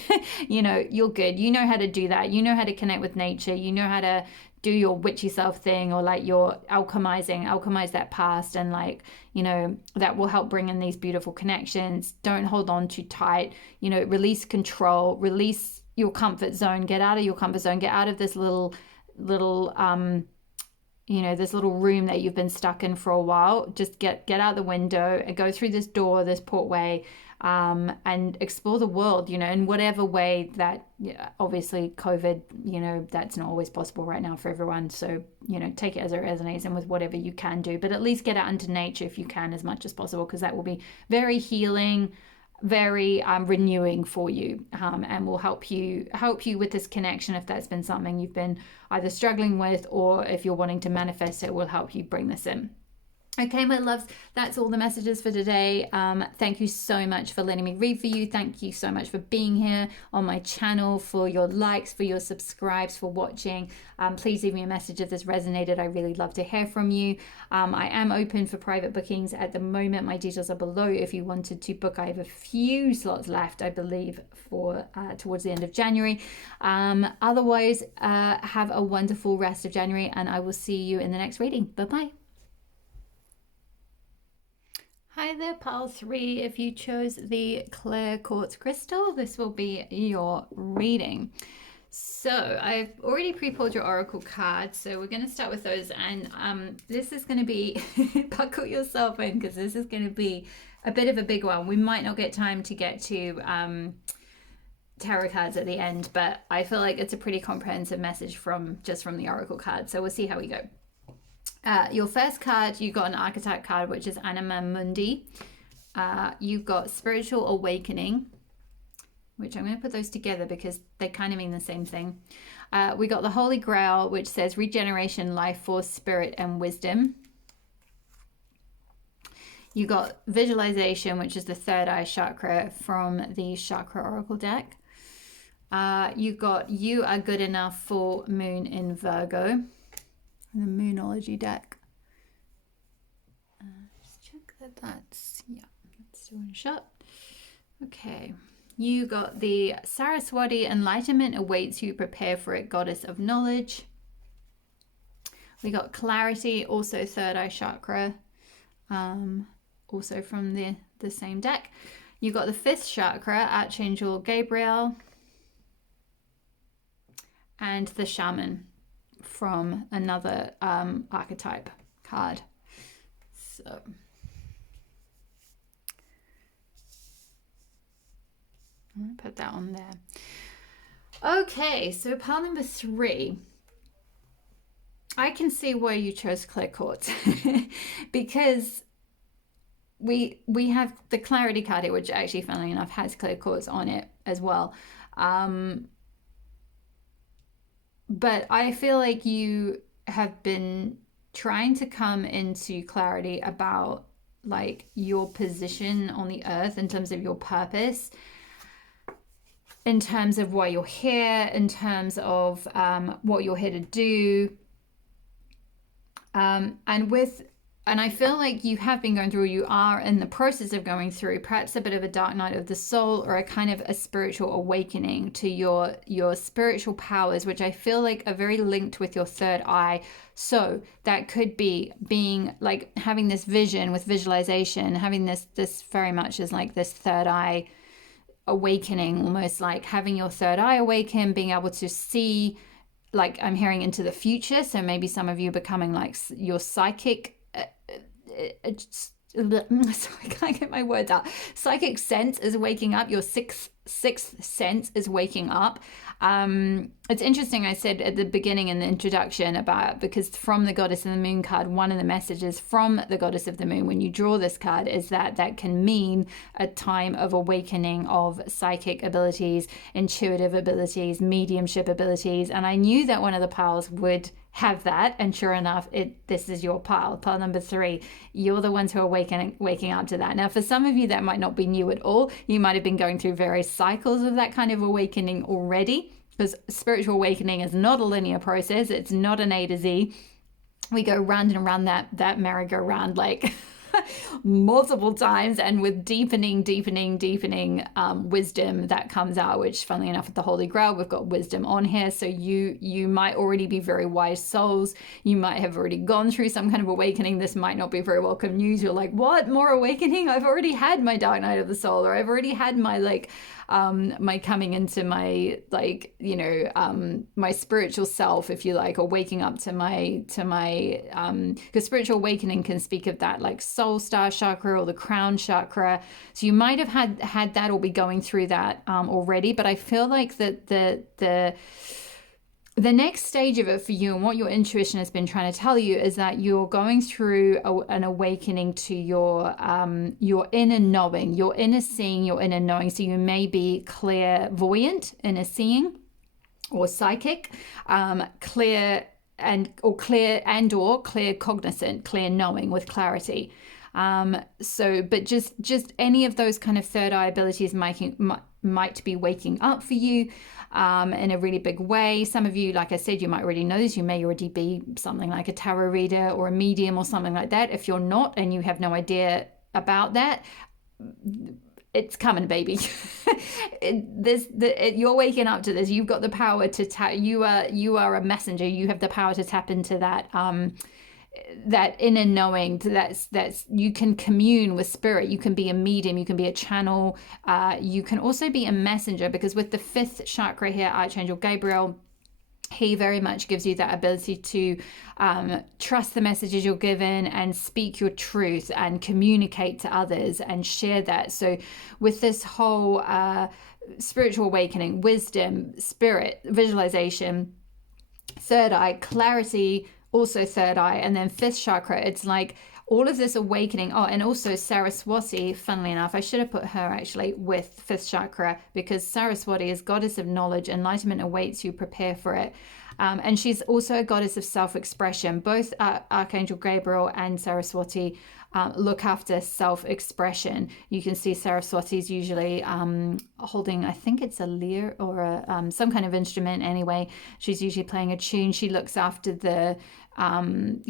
you're good. You know how to do that. You know how to connect with nature. You know how to do your witchy self thing, or like your alchemize that past, and like, that will help bring in these beautiful connections. Don't hold on too tight, release control, release your comfort zone, get out of your comfort zone, get out of this little this little room that you've been stuck in for a while. Just get out the window and go through this door, this portway, and explore the world, in whatever way that, obviously COVID, that's not always possible right now for everyone. So, take it as it resonates, and with whatever you can do, but at least get out into nature if you can, as much as possible, because that will be very healing, very renewing for you, and will help you with this connection. If that's been something you've been either struggling with, or if you're wanting to manifest, it will help you bring this in. Okay, my loves, that's all the messages for today. Thank you so much for letting me read for you. Thank you so much for being here on my channel, for your likes, for your subscribes, for watching. Please leave me a message if this resonated. I really love to hear from you. I am open for private bookings at the moment. My details are below if you wanted to book. I have a few slots left, I believe, for towards the end of January. Otherwise, have a wonderful rest of January, and I will see you in the next reading. Bye-bye. Hi there, pile 3. If you chose the clear quartz crystal, this will be your reading. So I've already pre-pulled your oracle cards, so we're going to start with those, and this is going to be buckle yourself in, because this is going to be a bit of a big one. We might not get time to get to tarot cards at the end, but I feel like it's a pretty comprehensive message from the oracle cards, so we'll see how we go. Your first card, you got an archetype card, which is Anima Mundi. You've got Spiritual Awakening, which I'm going to put those together because they kind of mean the same thing. We got the Holy Grail, which says Regeneration, Life Force, Spirit, and Wisdom. You got Visualization, which is the third eye chakra from the Chakra Oracle deck. You got You Are Good Enough, Full Moon in Virgo, the Moonology deck. Just check that that's still in shut. Okay, you got the Saraswati, Enlightenment Awaits You, Prepare for It, Goddess of Knowledge. We got Clarity, also third eye chakra, also from the same deck. You got the fifth chakra, Archangel Gabriel, and the Shaman from another archetype card. So I'm going to put that on there. Okay, so pile number 3. I can see why you chose clear quartz because we have the clarity card here, which actually, funnily enough, has clear quartz on it as well. But I feel like you have been trying to come into clarity about like your position on the earth in terms of your purpose, in terms of why you're here, in terms of what you're here to do. And I feel like you have been going through, you are in the process of going through perhaps a bit of a dark night of the soul, or a kind of a spiritual awakening to your spiritual powers, which I feel like are very linked with your third eye. So that could be being like having this vision with visualization, having this very much as like this third eye awakening, almost like having your third eye awaken, being able to see, like I'm hearing into the future. So maybe some of you becoming like your psychic, sorry, I can't get my words out. Psychic sense is waking up. Your sixth sense is waking up. It's interesting, I said at the beginning in the introduction about, because from the Goddess of the Moon card, one of the messages from the Goddess of the Moon when you draw this card is that can mean a time of awakening of psychic abilities, intuitive abilities, mediumship abilities. And I knew that one of the piles would have that, and sure enough, this is your pile number 3. You're the ones who are waking up to that. Now, for some of you, that might not be new at all. You might have been going through various cycles of that kind of awakening already, because spiritual awakening is not a linear process. It's not an A to Z. We go round and around that merry-go-round like multiple times, and with deepening wisdom that comes out, which funnily enough with the Holy Grail, we've got wisdom on here. So you might already be very wise souls. You might have already gone through some kind of awakening. This might not be very welcome news. You're like, what, more awakening? I've already had my dark night of the soul, or I've already had my like my coming into my like, you know, my spiritual self, if you like, or waking up to my because spiritual awakening can speak of that like soul star chakra or the crown chakra. So you might have had that or be going through that already. But I feel like that the next stage of it for you, and what your intuition has been trying to tell you, is that you're going through an awakening to your inner knowing, your inner seeing, your inner knowing. So you may be clairvoyant, inner seeing, or psychic, or clear cognizant, clear knowing with clarity. But just any of those kind of third eye abilities might be waking up for you in a really big way. Some of you, like I said, you might already know this. You may already be something like a tarot reader or a medium or something like that. If you're not and you have no idea about that, it's coming, baby. You're waking up to this. You've got the power to tap. You are a messenger. You have the power to tap into that that inner knowing. That's you can commune with spirit. You can be a medium. You can be a channel. You can also be a messenger, because with the 5th chakra here, Archangel Gabriel, he very much gives you that ability to trust the messages you're given and speak your truth and communicate to others and share that. So with this whole spiritual awakening, wisdom, spirit, visualization, third eye, clarity, also third eye, and then 5th chakra, it's like all of this awakening. Oh, and also Saraswati, funnily enough, I should have put her actually with 5th chakra, because Saraswati is goddess of knowledge. Enlightenment awaits you, prepare for it. And she's also a goddess of self-expression. Both Archangel Gabriel and Saraswati look after self-expression. You can see Saraswati's usually holding, I think it's a lyre or some kind of instrument anyway. She's usually playing a tune. She looks after the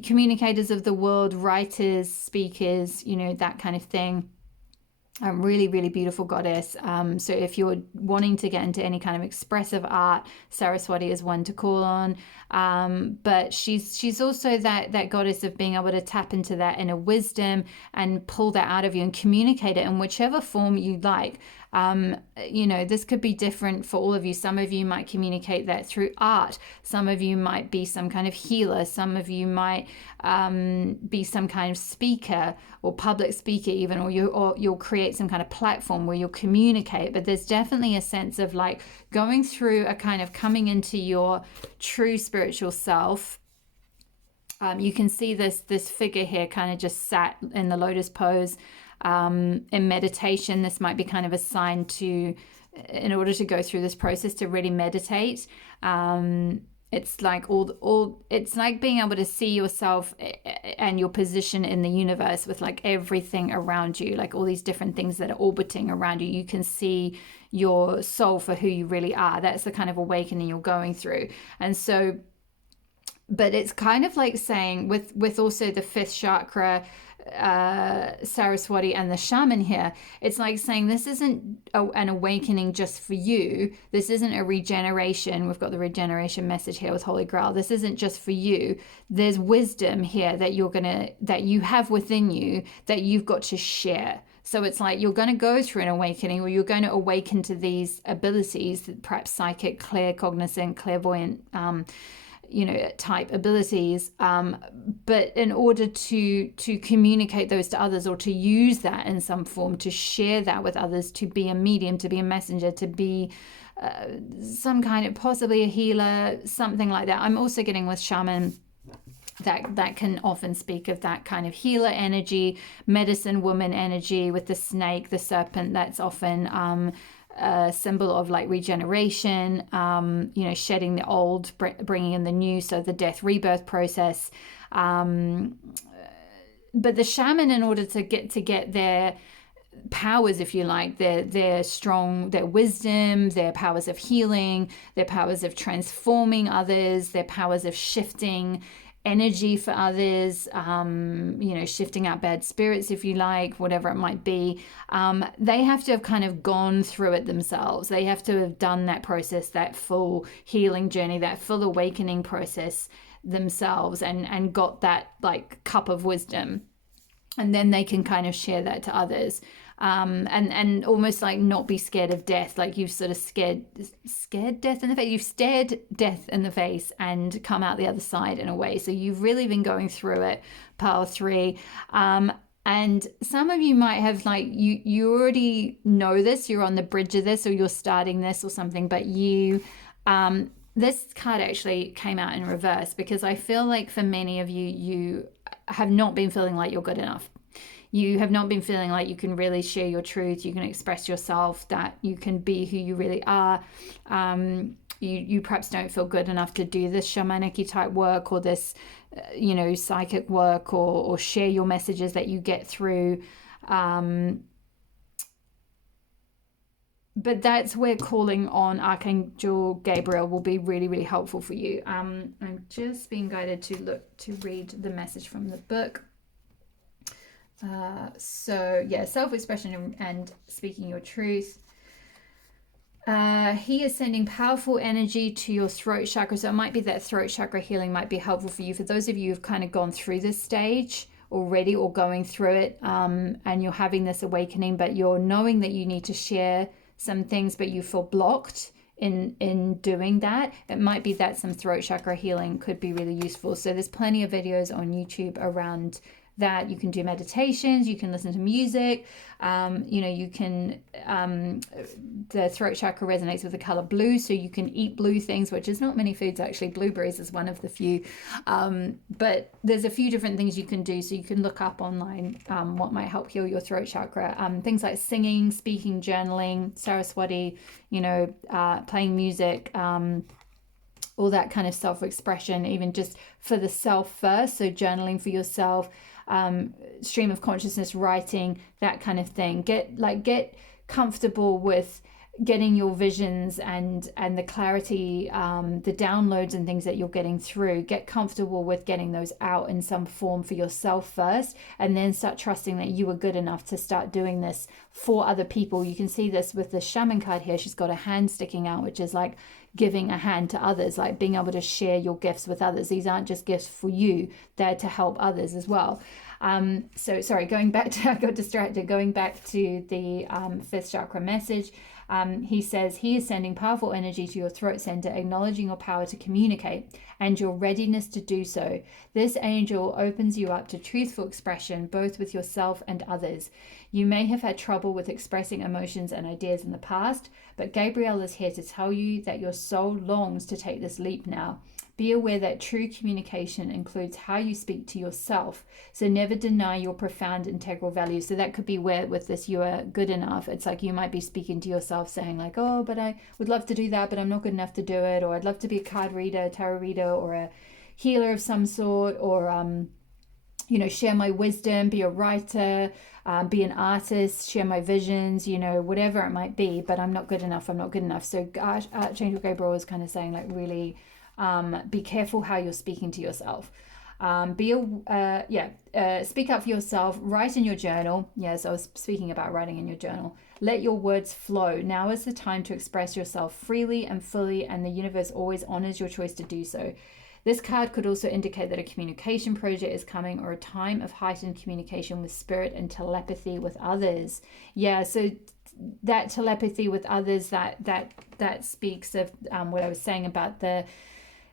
communicators of the world, writers, speakers, that kind of thing. Really, really beautiful goddess. So if you're wanting to get into any kind of expressive art, Saraswati is one to call on. But she's also that goddess of being able to tap into that inner wisdom and pull that out of you and communicate it in whichever form you like. This could be different for all of you. Some of you might communicate that through art. Some of you might be some kind of healer. Some of you might be some kind of speaker or public speaker even, or you'll create some kind of platform where you'll communicate. But there's definitely a sense of like going through a kind of coming into your true spiritual self. You can see this figure here kind of just sat in the lotus pose. In meditation, this might be kind of a sign to, in order to go through this process, to really meditate. It's like it's like being able to see yourself and your position in the universe with like everything around you, like all these different things that are orbiting around you. You can see your soul for who you really are. That's the kind of awakening you're going through. And so, but it's kind of like saying with also the 5th chakra, Saraswati and the shaman here, it's like saying this isn't an awakening just for you. This isn't a regeneration. We've got the regeneration message here with Holy Grail. This isn't just for you. There's wisdom here that you have within you that you've got to share. So it's like you're going to go through an awakening, or you're going to awaken to these abilities, perhaps psychic, claircognizant, clairvoyant, type abilities, but in order to communicate those to others, or to use that in some form, to share that with others, to be a medium, to be a messenger, to be some kind of possibly a healer, something like that. I'm also getting with shaman that can often speak of that kind of healer energy, medicine woman energy with the snake, the serpent. That's often a symbol of like regeneration, shedding the old, bringing in the new, so the death rebirth process. But the shaman, in order to get their powers, if you like, their strong, their wisdom, their powers of healing, their powers of transforming others, their powers of shifting energy for others, shifting out bad spirits, if you like, whatever it might be, they have to have kind of gone through it themselves. They have to have done that process, that full healing journey, that full awakening process themselves, and got that like cup of wisdom, and then they can kind of share that to others. And almost like not be scared of death, like you've sort of scared death in the face. You've stared death in the face and come out the other side in a way. So you've really been going through it, pile 3. And some of you might have like, you already know this, you're on the bridge of this, or you're starting this or something, but this card actually came out in reverse, because I feel like for many of you, you have not been feeling like you're good enough. You have not been feeling like you can really share your truth, you can express yourself, that you can be who you really are. you perhaps don't feel good enough to do this shamanic type work, or this psychic work, or share your messages that you get through. But that's where calling on Archangel Gabriel will be really, really helpful for you. I'm just being guided to read the message from the book. So yeah, self-expression and speaking your truth. He is sending powerful energy to your throat chakra. So it might be that throat chakra healing might be helpful for you. For those of you who've kind of gone through this stage already, or going through it, and you're having this awakening, but you're knowing that you need to share some things, but you feel blocked in doing that, it might be that some throat chakra healing could be really useful. So there's plenty of videos on YouTube around that. You can do meditations, you can listen to music, you can the throat chakra resonates with the color blue, so you can eat blue things, which is not many foods actually. Blueberries is one of the few, but there's a few different things you can do. So you can look up online what might help heal your throat chakra, things like singing, speaking, journaling, Saraswati, playing music, all that kind of self-expression, even just for the self first. So journaling for yourself, stream of consciousness, writing, that kind of thing. Get comfortable with getting your visions and the clarity, the downloads and things that you're getting through. Get comfortable with getting those out in some form for yourself first, and then start trusting that you are good enough to start doing this for other people. You can see this with the shaman card here. She's got a hand sticking out, which is like giving a hand to others, like being able to share your gifts with others. These aren't just gifts for you, they're to help others as well. So sorry, going back to, I got distracted, going back to the fifth chakra message. He says he is sending powerful energy to your throat center, acknowledging your power to communicate and your readiness to do so. This angel opens you up to truthful expression, both with yourself and others. You may have had trouble with expressing emotions and ideas in the past, but Gabriel is here to tell you that your soul longs to take this leap now. Be aware that true communication includes how you speak to yourself. So never deny your profound integral values. So that could be where with this you are good enough. It's like you might be speaking to yourself saying like, oh, but I would love to do that, but I'm not good enough to do it. Or I'd love to be a card reader, tarot reader, or a healer of some sort, or share my wisdom, be a writer, be an artist, share my visions, whatever it might be, but I'm not good enough. So Archangel Gabriel is kind of saying like, really be careful how you're speaking to yourself. Speak up for yourself, write in your journal. Yes, I was speaking about writing in your journal. Let your words flow. Now is the time to express yourself freely and fully, and the universe always honors your choice to do so. This card could also indicate that a communication project is coming, or a time of heightened communication with spirit and telepathy with others. Yeah, so that telepathy with others, that speaks of what I was saying about the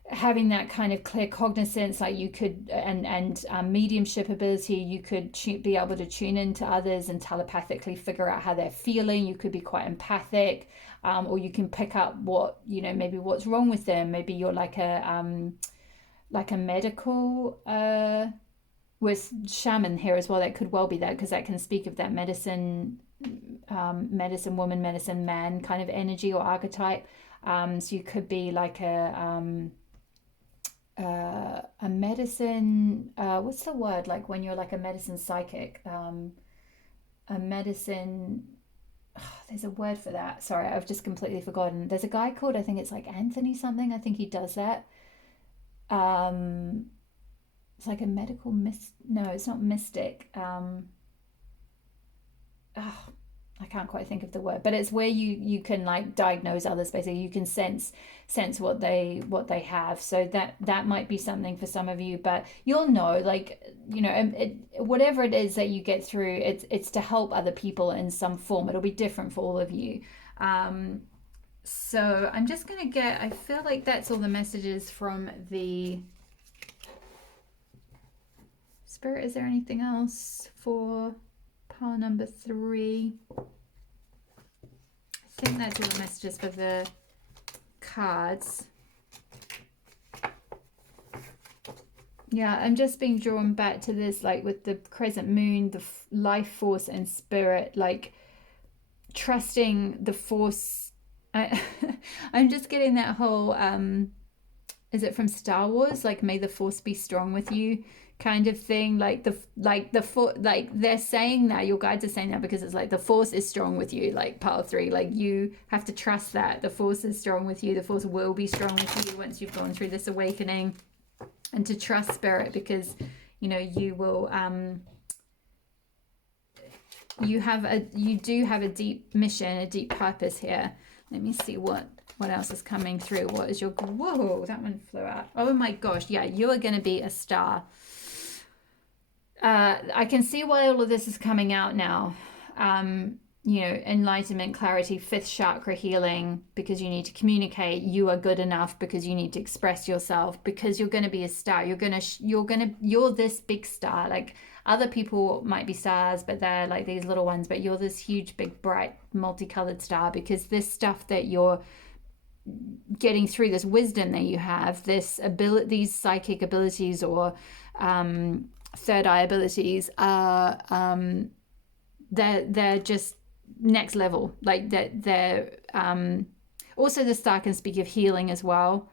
having that kind of clear cognizance, like you could, and mediumship ability, you could be able to tune into others and telepathically figure out how they're feeling. You could be quite empathic, or you can pick up what, maybe what's wrong with them. Maybe you're like a medical with shaman here as well. That could well be that, because that can speak of that medicine woman, medicine man kind of energy or archetype. So you could be like a medicine, what's the word, like when you're like a medicine psychic, a medicine, there's a word for that, sorry, I've just completely forgotten. There's a guy called, I think it's like Anthony something, I think he does that. It's like a medical no, it's not mystic. I can't quite think of the word, but it's where you can like diagnose others. Basically, you can sense what they have. So that might be something for some of you, but you'll know, like, whatever it is that you get through, it's to help other people in some form. It'll be different for all of you. So I'm just gonna I feel like that's all the messages from the Spirit. Is there anything else for pile number 3? I think that's all the messages for the cards. Yeah, I'm just being drawn back to this, like with the crescent moon, the life force and spirit, like trusting the force I, I'm just getting that whole is it from Star Wars, like may the force be strong with you kind of thing, like like they're saying that, your guides are saying that because it's like the force is strong with you, like part 3, like you have to trust that the force is strong with you, the force will be strong with you once you've gone through this awakening, and to trust spirit, because you know you will you do have a deep mission, a deep purpose here. Let me see what else is coming through. What is your... Whoa, that one flew out. Oh my gosh, yeah, you are going to be a star. I can see why all of this is coming out now. You know, enlightenment, clarity, 5th chakra healing, because you need to communicate. You are good enough because you need to express yourself, because you're going to be a star. You're this big star. Like other people might be stars, but they're like these little ones, but you're this huge, big, bright, multicolored star, because this stuff that you're getting through, this wisdom that you have, this ability, these psychic abilities, or third eye abilities, are they're just next level. Like they're also, the star can speak of healing as well.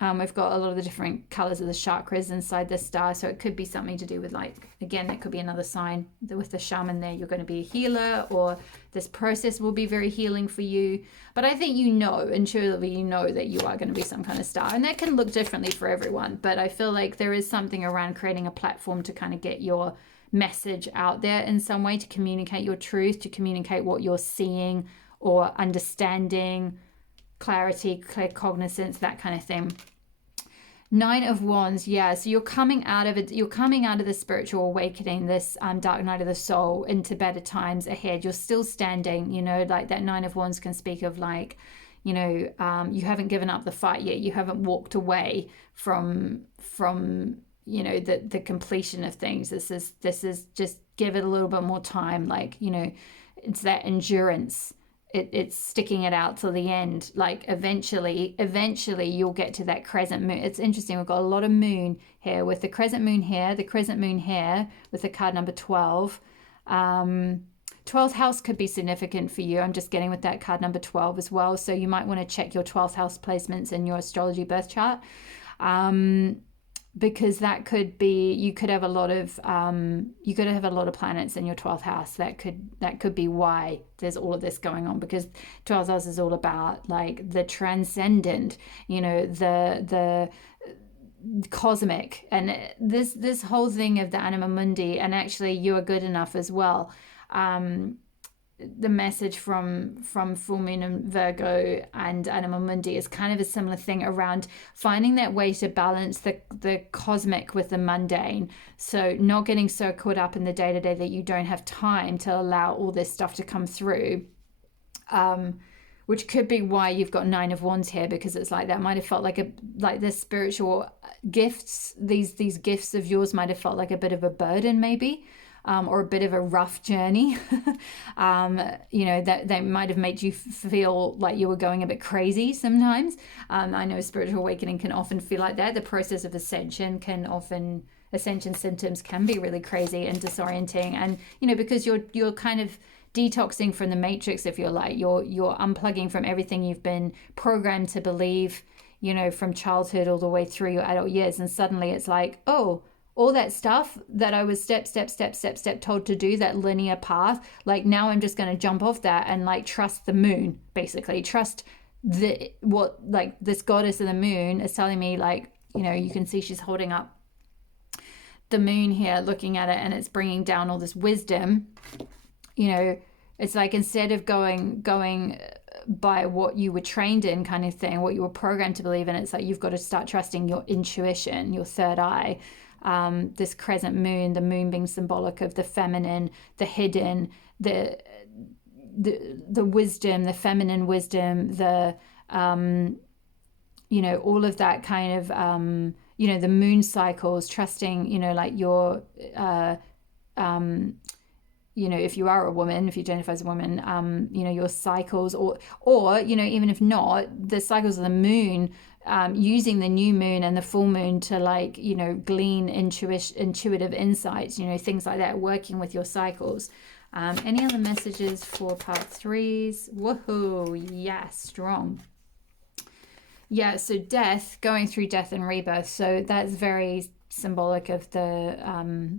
We've got a lot of the different colors of the chakras inside the star, so it could be something to do with, like, again, that could be another sign that with the shaman there, you're going to be a healer, or this process will be very healing for you. But I think you know, intuitively, you know that you are going to be some kind of star, and that can look differently for everyone. But I feel like there is something around creating a platform to kind of get your message out there in some way, to communicate your truth, to communicate what you're seeing or understanding, clarity, clear cognizance, that kind of thing. 9 of Wands, yeah, so you're coming out of it, you're coming out of the spiritual awakening, this dark night of the soul, into better times ahead. You're still standing, you know, like that 9 of Wands can speak of, like, you know, you haven't given up the fight yet, you haven't walked away from you know, the completion of things. This is just give it a little bit more time, like, you know, it's that endurance. It's sticking it out till the end. Like eventually you'll get to that crescent moon. It's interesting, we've got a lot of moon here, with the crescent moon here, with the card number 12. 12th house could be significant for you. I'm just getting with that card number 12 as well, so you might want to check your 12th house placements in your astrology birth chart, because that could be, you could have a lot of planets in your 12th house. That could be why there's all of this going on, because 12th house is all about, like, the transcendent, you know, the cosmic, and this whole thing of the anima mundi, and actually you are good enough as well. The message from full moon and Virgo and Anima Mundi is kind of a similar thing around finding that way to balance the cosmic with the mundane. So not getting so caught up in the day-to-day that you don't have time to allow all this stuff to come through, which could be why you've got 9 of Wands here, because it's like that might have felt like the spiritual gifts, these gifts of yours might have felt like a bit of a burden, maybe. Or a bit of a rough journey. You know, that they might have made you feel like you were going a bit crazy sometimes. I know spiritual awakening can often feel like that. The process of ascension symptoms can be really crazy and disorienting. And, you know, because you're kind of detoxing from the matrix, if you're like, you're unplugging from everything you've been programmed to believe, you know, from childhood all the way through your adult years. And suddenly it's like, oh, all that stuff that I was step told to do, that linear path, like now I'm just going to jump off that and, like, trust the moon, basically trust like this goddess of the moon is telling me. Like, you know, you can see she's holding up the moon here, looking at it, and it's bringing down all this wisdom. You know, it's like, instead of going by what you were trained in, kind of thing, what you were programmed to believe in, it's like you've got to start trusting your intuition, your third eye. This crescent moon, the moon being symbolic of the feminine, the hidden, the wisdom, the feminine wisdom, the you know, all of that kind of you know, the moon cycles, trusting, you know, like your you know, if you are a woman, if you identify as a woman, you know, your cycles, or you know, even if not, the cycles of the moon, using the new moon and the full moon to, like, you know, glean intuitive insights, you know, things like that, working with your cycles. Any other messages for part threes? Woohoo! Yeah, strong. Yeah, so death, going through death and rebirth. So that's very symbolic of the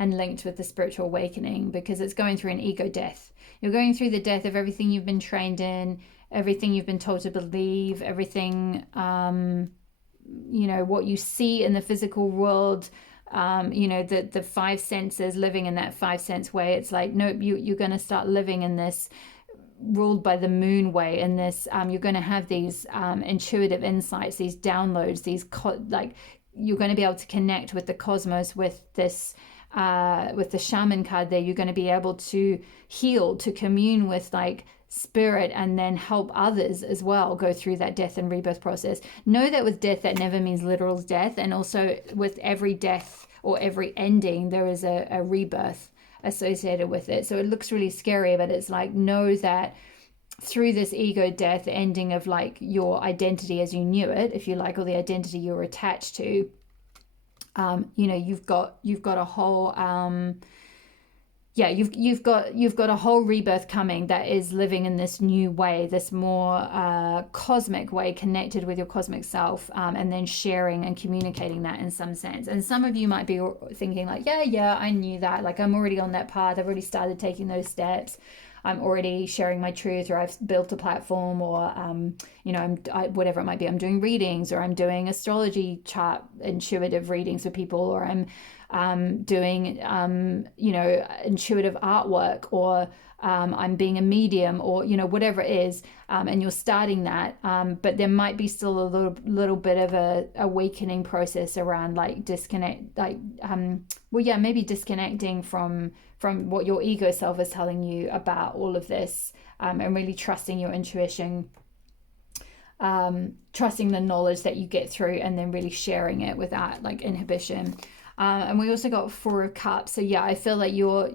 and linked with the spiritual awakening, because it's going through an ego death. You're going through the death of everything you've been trained in, everything you've been told to believe, everything, what you see in the physical world, the five senses, living in that five sense way. It's like, nope, you're going to start living in this ruled by the moon way, in this you're going to have these intuitive insights, these downloads, these you're going to be able to connect with the cosmos with this with the shaman card there. You're going to be able to heal, to commune with like spirit, and then help others as well go through that death and rebirth process. Know that with death, that never means literal death, and also with every death or every ending, there is a rebirth associated with it. So it looks really scary, but it's like, know that through this ego death, the ending of like your identity as you knew it, if you like, or the identity you're attached to, you've got a whole you've got a whole rebirth coming that is living in this new way, this more cosmic way, connected with your cosmic self, and then sharing and communicating that in some sense. And some of you might be thinking like, yeah, I knew that, like I'm already on that path, I've already started taking those steps, I'm already sharing my truth, or I've built a platform, or whatever it might be, I'm doing readings, or I'm doing astrology chart intuitive readings for people, or I'm doing intuitive artwork, or I'm being a medium, or whatever it is, and you're starting that, but there might be still a little bit of a awakening process around like maybe disconnecting from what your ego self is telling you about all of this, and really trusting your intuition, trusting the knowledge that you get through, and then really sharing it without like inhibition. And we also got Four of Cups. So yeah, I feel like you're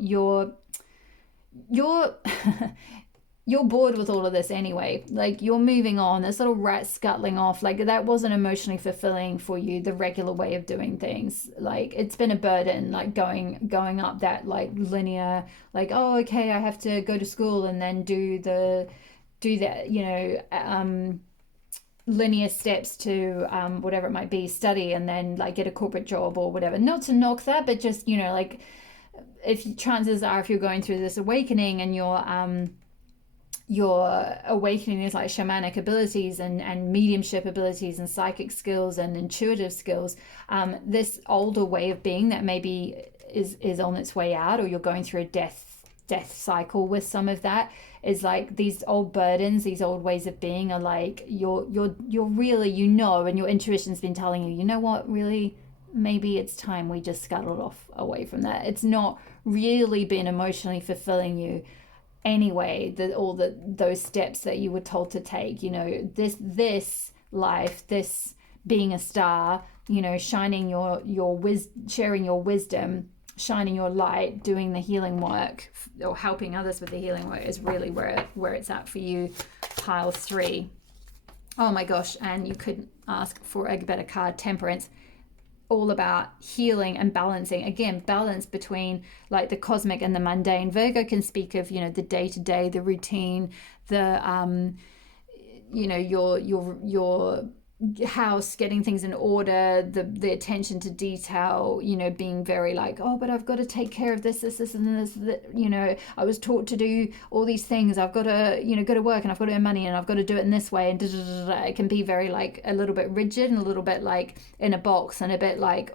you're bored with all of this anyway. Like you're moving on, this little rat scuttling off, like that wasn't emotionally fulfilling for you, the regular way of doing things. Like it's been a burden, like going up that like linear, like, oh okay, I have to go to school and then do that linear steps to whatever it might be, study, and then like get a corporate job or whatever. Not to knock that, but just like if chances are, if you're going through this awakening and you're awakening these like shamanic abilities and mediumship abilities and psychic skills and intuitive skills, this older way of being that maybe is on its way out, or you're going through a death cycle with some of that, is like these old burdens, these old ways of being are like you're really, and your intuition's been telling you, what, really, maybe it's time we just scuttled off away from that. It's not really been emotionally fulfilling you anyway, those steps that you were told to take, this life, this being a star, shining sharing your wisdom, shining your light, doing the healing work, or helping others with the healing work, is really where it's at for you. Pile 3. Oh my gosh, and you couldn't ask for a better card. Temperance, all about healing and balancing. Again, balance between like the cosmic and the mundane. Virgo can speak of the day-to-day, the routine, the your house, getting things in order, the attention to detail, being very like, oh, but I've got to take care of this and this, I was taught to do all these things, I've got to go to work, and I've got to earn money, and I've got to do it in this way, and it can be very like a little bit rigid and a little bit like in a box, and a bit like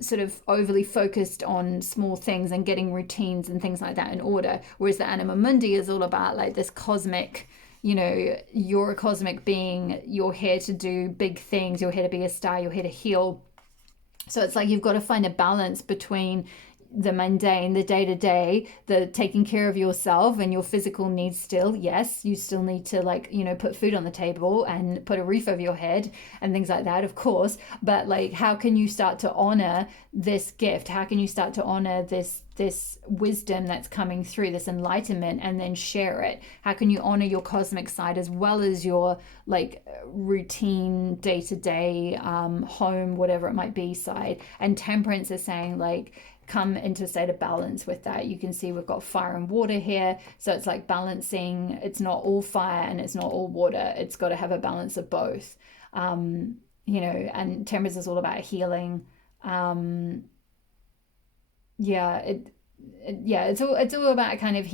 sort of overly focused on small things and getting routines and things like that in order. Whereas the Anima Mundi is all about like this cosmic, you're a cosmic being, you're here to do big things, you're here to be a star, you're here to heal. So it's like you've got to find a balance between the mundane, the day-to-day, the taking care of yourself and your physical needs still. Yes, you still need to like, put food on the table and put a roof over your head and things like that, of course. But like, how can you start to honor this gift? How can you start to honor this wisdom that's coming through, this enlightenment, and then share it? How can you honor your cosmic side as well as your like routine, day-to-day, home, whatever it might be, side? And temperance is saying like, come into a state of balance with that. You can see we've got fire and water here, so it's like balancing. It's not all fire and it's not all water. It's got to have a balance of both. You know, and Temperance is all about healing. Yeah, it's all about kind of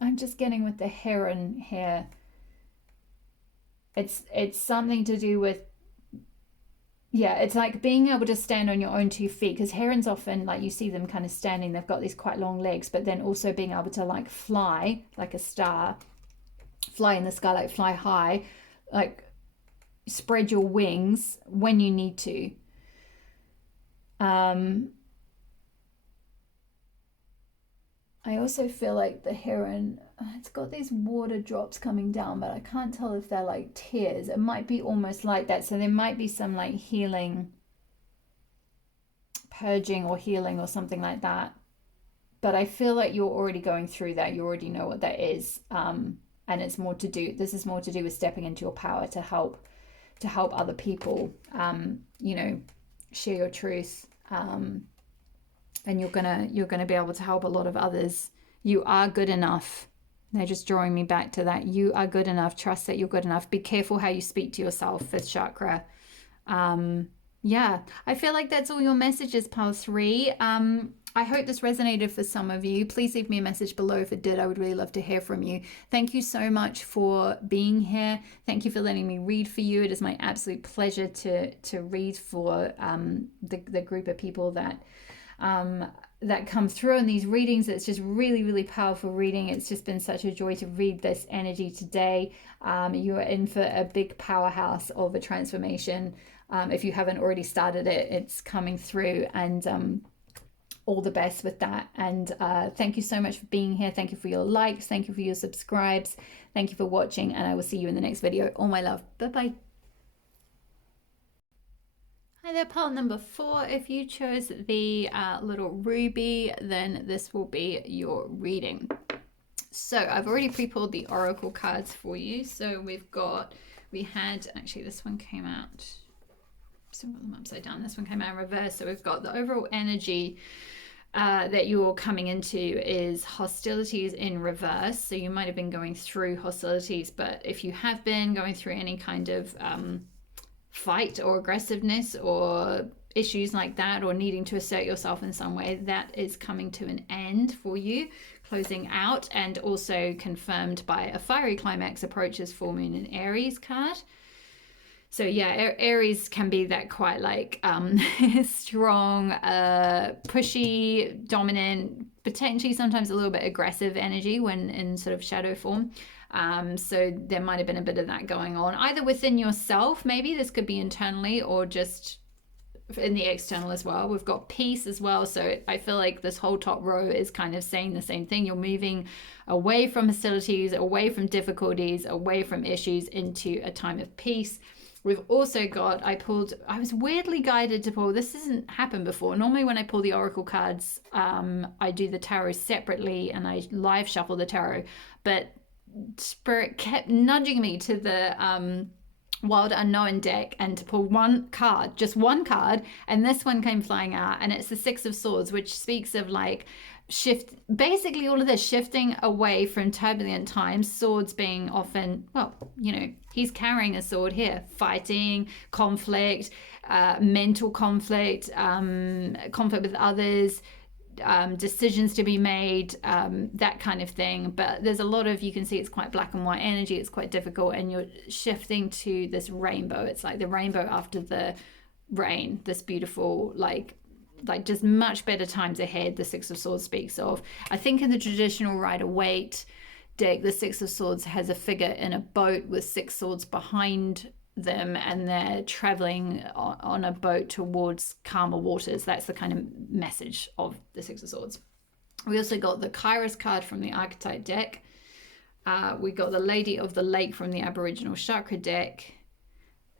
I'm just getting with the heron here. It's something to do with, yeah, it's like being able to stand on your own 2 feet, because herons often, like, you see them kind of standing, they've got these quite long legs, but then also being able to like fly like a star, fly in the sky, like fly high, like spread your wings when you need to. I also feel like the heron, it's got these water drops coming down, but I can't tell if they're like tears. It might be almost like that. So there might be some like healing, purging or healing or something like that. But I feel like you're already going through that. You already know what that is. And it's more to do, this is more to do with stepping into your power to help other people, you know, share your truth. And you're gonna be able to help a lot of others. You are good enough. They're just drawing me back to that. You are good enough. Trust that you're good enough. Be careful how you speak to yourself, 5th chakra. Yeah, I feel like that's all your messages, pile 3. I hope this resonated for some of you. Please leave me a message below if it did. I would really love to hear from you. Thank you so much for being here. Thank you for letting me read for you. It is my absolute pleasure to read for the group of people that come through in these readings. It's just really, really powerful reading. It's just been such a joy to read this energy today. You are in for a big powerhouse of a transformation. If you haven't already started it, it's coming through, and all the best with that. And thank you so much for being here. Thank you for your likes. Thank you for your subscribes. Thank you for watching, and I will see you in the next video. All my love. Bye-bye. Hi there, pile number 4. If you chose the little ruby, then this will be your reading. So I've already pre-pulled the oracle cards for you. So we had, actually this one came out, so put them upside down. This one came out in reverse. So we've got the overall energy that you're coming into is hostilities in reverse. So you might have been going through hostilities, but if you have been going through any kind of fight or aggressiveness or issues like that, or needing to assert yourself in some way, that is coming to an end for you, closing out, and also confirmed by a fiery climax approaches full moon in Aries card. So yeah, Aries can be that quite like strong, pushy, dominant, potentially sometimes a little bit aggressive energy when in sort of shadow form. So there might have been a bit of that going on, either within yourself, maybe this could be internally, or just in the external as well. We've got peace as well. So I feel like this whole top row is kind of saying the same thing. You're moving away from hostilities, away from difficulties, away from issues into a time of peace. We've also got, I was weirdly guided to pull, this hasn't happened before. Normally when I pull the oracle cards, I do the tarot separately and I live shuffle the tarot, but Spirit kept nudging me to the Wild Unknown deck and to pull one card, just one card, and this one came flying out, and it's the 6 of Swords, which speaks of like basically all of this shifting away from turbulent times. Swords being often, well, you know, he's carrying a sword here, fighting, conflict, mental conflict, conflict with others, decisions to be made, that kind of thing. But there's a lot of, you can see it's quite black and white energy. It's quite difficult, and you're shifting to this rainbow. It's like the rainbow after the rain, this beautiful, like just much better times ahead, the 6 of Swords speaks of. I think in the traditional Rider-Waite deck, the 6 of Swords has a figure in a boat with 6 swords behind them, and they're traveling on a boat towards calmer waters. That's the kind of message of the 6 of Swords. We also got the Kairos card from the Archetype deck. We got the Lady of the Lake from the Aboriginal Chakra deck.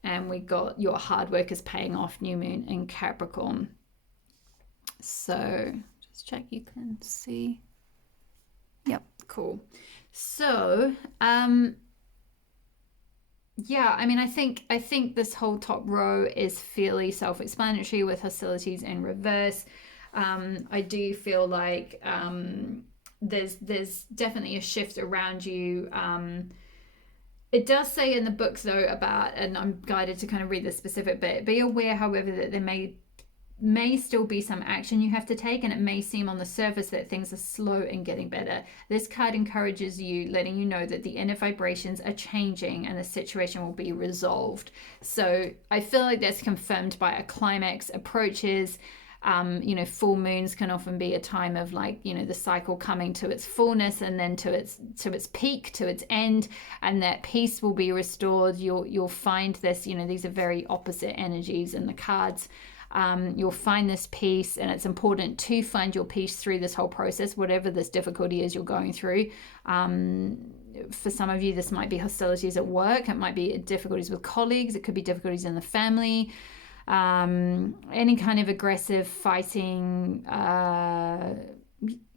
And we got Your Hard Work is Paying Off, New Moon in Capricorn. So just check you can see. Yep, cool. So yeah, I mean, I think this whole top row is fairly self-explanatory with hostilities in reverse. I do feel like there's definitely a shift around you. It does say in the books though about, and I'm guided to kind of read the specific bit, be aware however that there may still be some action you have to take, and it may seem on the surface that things are slow in getting better. This card encourages you, letting you know that the inner vibrations are changing and the situation will be resolved. So I feel like that's confirmed by a climax approaches. Full moons can often be a time of like, the cycle coming to its fullness and then to its peak, to its end, and that peace will be restored. You'll find this, these are very opposite energies in the cards. You'll find this peace, and it's important to find your peace through this whole process, whatever this difficulty is you're going through. For some of you, this might be hostilities at work. It might be difficulties with colleagues. It could be difficulties in the family. Any kind of aggressive fighting,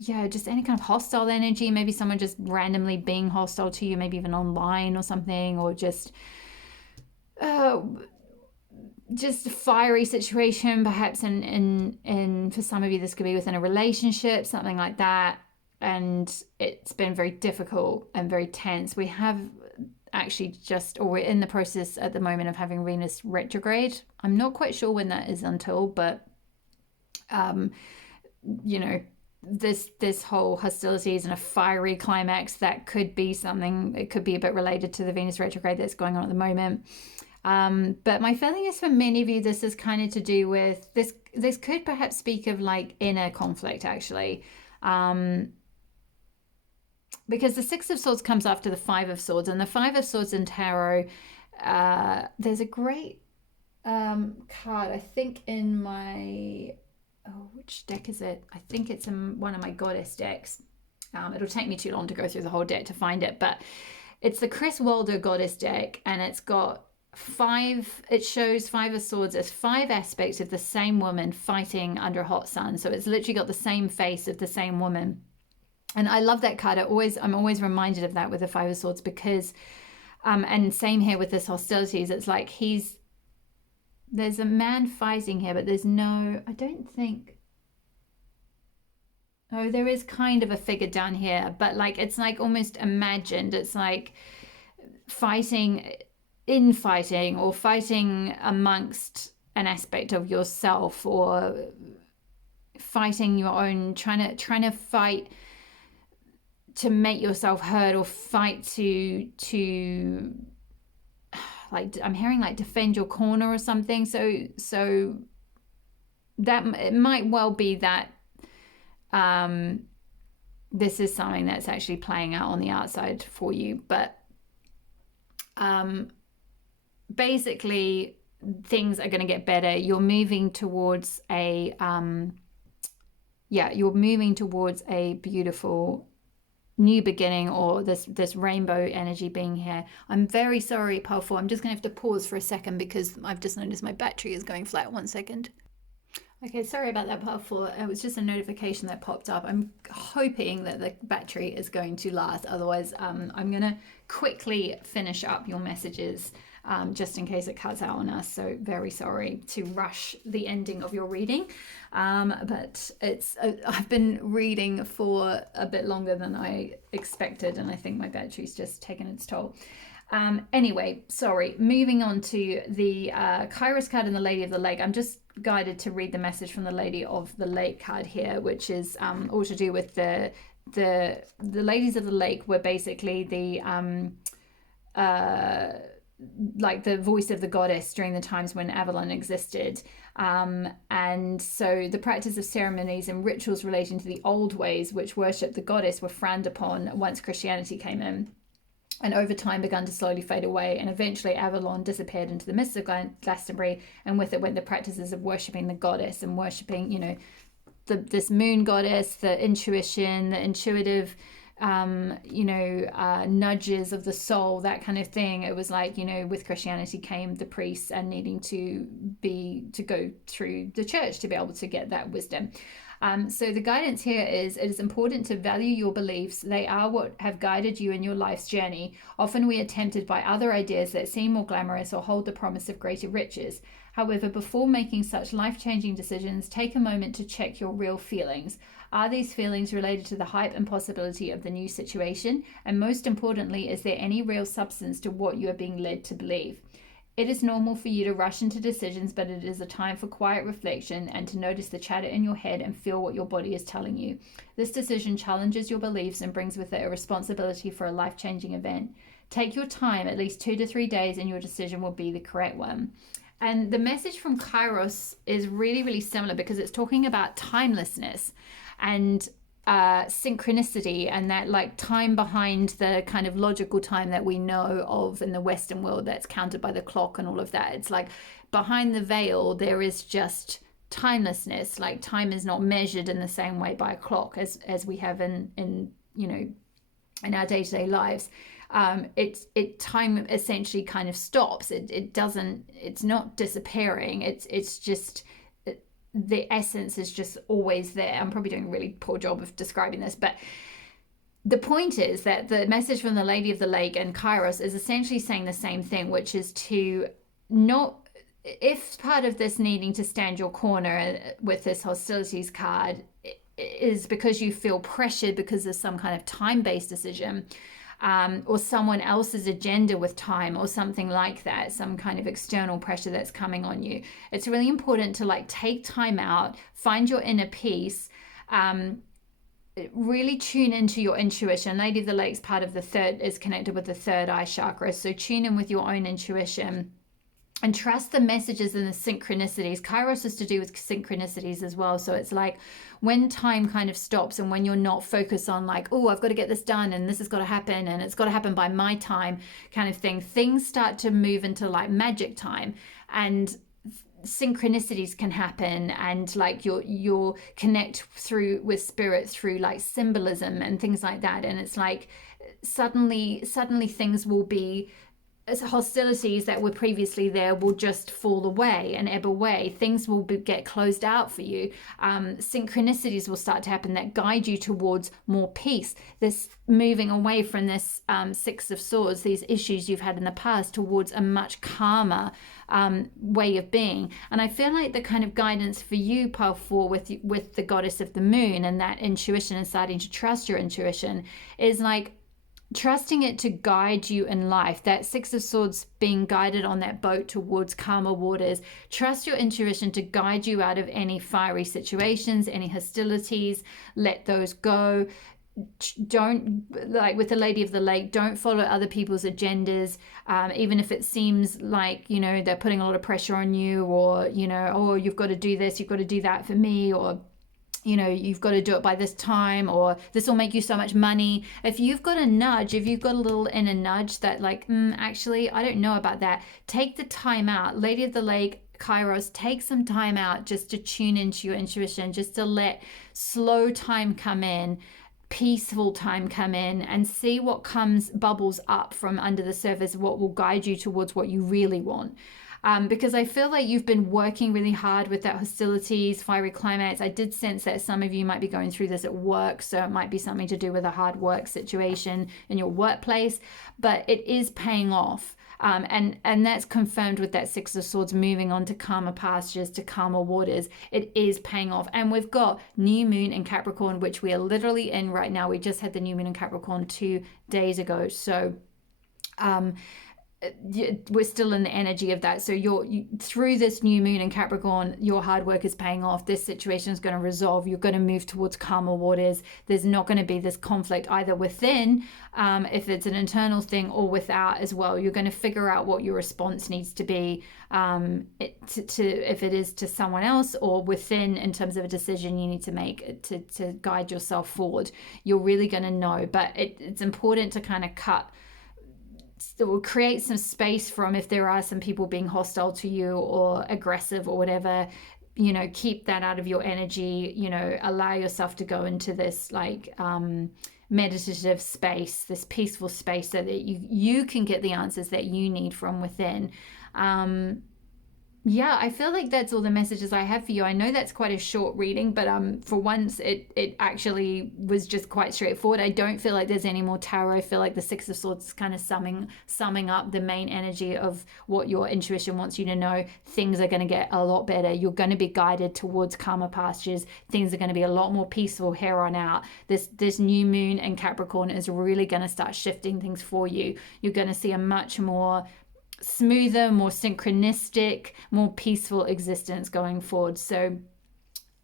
just any kind of hostile energy. Maybe someone just randomly being hostile to you, maybe even online or something, or just a fiery situation, perhaps in for some of you this could be within a relationship, something like that, and it's been very difficult and very tense. We have actually we're in the process at the moment of having Venus retrograde. I'm not quite sure when that is until, but this whole hostilities and a fiery climax, that could be something, it could be a bit related to the Venus retrograde that's going on at the moment. But my feeling is for many of you, this is kind of to do with this could perhaps speak of like inner conflict actually. Because the Six of Swords comes after the Five of Swords, and the Five of Swords in tarot, there's a great card, I think in my, which deck is it? I think it's in one of my goddess decks. It'll take me too long to go through the whole deck to find it, but it's the Chris Walder goddess deck, and it shows Five of Swords as 5 aspects of the same woman fighting under a hot sun. So it's literally got the same face of the same woman. And I love that card. I'm always reminded of that with the Five of Swords, because and same here with this hostilities. It's like there's a man fighting here, but there's no, I don't think, oh, there is kind of a figure down here, but like it's like almost imagined. It's like fighting or fighting amongst an aspect of yourself, or fighting your own, trying to fight to make yourself heard, or fight to like, I'm hearing like defend your corner or something. So that it might well be that this is something that's actually playing out on the outside for you, but basically things are going to get better. You're moving towards a beautiful new beginning, or this rainbow energy being here. I'm very sorry, Powerful. I'm just gonna have to pause for a second because I've just noticed my battery is going flat. 1 second. Okay, sorry about that, Powerful. It was just a notification that popped up. I'm hoping that the battery is going to last. Otherwise, I'm gonna quickly finish up your messages just in case it cuts out on us. So very sorry to rush the ending of your reading. But I've been reading for a bit longer than I expected, and I think my battery's just taken its toll. Anyway, sorry, moving on to the Kairos card and the Lady of the Lake. I'm just guided to read the message from the Lady of the Lake card here, which is all to do with the Ladies of the Lake were basically the like the voice of the goddess during the times when Avalon existed. And so the practice of ceremonies and rituals relating to the old ways which worshipped the goddess were frowned upon once Christianity came in, and over time begun to slowly fade away, and eventually Avalon disappeared into the mists of Glastonbury, and with it went the practices of worshipping the goddess and worshipping, this moon goddess, the intuition, the intuitive nudges of the soul, that kind of thing. It was like, with Christianity came the priests and needing to go through the church to be able to get that wisdom. So the guidance here is, it is important to value your beliefs. They are what have guided you in your life's journey. Often we are tempted by other ideas that seem more glamorous or hold the promise of greater riches. However, before making such life-changing decisions, take a moment to check your real feelings. Are these feelings related to the hype and possibility of the new situation? And most importantly, is there any real substance to what you are being led to believe? It is normal for you to rush into decisions, but it is a time for quiet reflection and to notice the chatter in your head and feel what your body is telling you. This decision challenges your beliefs and brings with it a responsibility for a life-changing event. Take your time, at least 2 to 3 days, and your decision will be the correct one. And the message from Kairos is really, really similar because it's talking about timelessness and synchronicity, and that like time behind the kind of logical time that we know of in the Western world that's counted by the clock and all of that. It's like behind the veil there is just timelessness. Like time is not measured in the same way by a clock as we have in you know, in our day-to-day lives. Time essentially kind of stops. It doesn't, it's not disappearing. It's just, the essence is just always there. I'm probably doing a really poor job of describing this, but the point is that the message from the Lady of the Lake and Kairos is essentially saying the same thing, which is to not, if part of this needing to stand your corner with this hostilities card is because you feel pressured because there's some kind of time-based decision, or someone else's agenda with time or something like that, some kind of external pressure that's coming on you. It's really important to like take time out, find your inner peace, really tune into your intuition. Lady of the Lake's part of the third is connected with the third eye chakra. So tune in with your own intuition and trust the messages and the synchronicities. Kairos is to do with synchronicities as well. So it's like when time kind of stops and when you're not focused on like, oh, I've got to get this done and this has got to happen and it's got to happen by my time kind of thing, things start to move into like magic time, and synchronicities can happen, and like you'll connect through with spirit through like symbolism and things like that. And it's like suddenly things will be, as hostilities that were previously there will just fall away and ebb away. Things will get closed out for you. Synchronicities will start to happen that guide you towards more peace. This moving away from this Six of Swords, these issues you've had in the past, towards a much calmer way of being. And I feel like the kind of guidance for you, Pile 4, with the Goddess of the Moon and that intuition and starting to trust your intuition, is like trusting it to guide you in life. That Six of Swords being guided on that boat towards calmer waters. Trust your intuition to guide you out of any fiery situations, any hostilities. Let those go. Don't, like with the Lady of the Lake, don't follow other people's agendas, even if it seems like, you know, they're putting a lot of pressure on you, or, you know, oh, you've got to do this, you've got to do that for me, or, you know, you've got to do it by this time, or this will make you so much money. If you've got a nudge, if you've got a little inner nudge that like, actually, I don't know about that, take the time out. Lady of the Lake, Kairos, take some time out just to tune into your intuition, just to let slow time come in, peaceful time come in, and see what bubbles up from under the surface, what will guide you towards what you really want. Because I feel like you've been working really hard with that hostilities, fiery climax. I did sense that some of you might be going through this at work, so it might be something to do with a hard work situation in your workplace, but it is paying off. And that's confirmed with that Six of Swords moving on to calmer pastures, to calmer waters. It is paying off. And we've got new moon in Capricorn, which we are literally in right now. We just had the new moon in Capricorn 2 days ago. So we're still in the energy of that. So through this new moon in Capricorn, your hard work is paying off. This situation is going to resolve. You're going to move towards calmer waters. There's not going to be this conflict either within, if it's an internal thing, or without as well. You're going to figure out what your response needs to be, if it is to someone else or within, in terms of a decision you need to make to guide yourself forward. You're really going to know, but it's important to kind of will create some space from, if there are some people being hostile to you or aggressive or whatever, you know, keep that out of your energy, you know, allow yourself to go into this like meditative space, this peaceful space, so that you can get the answers that you need from within. Yeah, I feel like that's all the messages I have for you. I know that's quite a short reading, but for once it actually was just quite straightforward. I don't feel like there's any more tarot. I feel like the Six of Swords is kind of summing up the main energy of what your intuition wants you to know. Things are going to get a lot better. You're going to be guided towards calmer pastures. Things are going to be a lot more peaceful here on out. This new moon in Capricorn is really going to start shifting things for you. You're going to see a much more smoother, more synchronistic, more peaceful existence going forward. So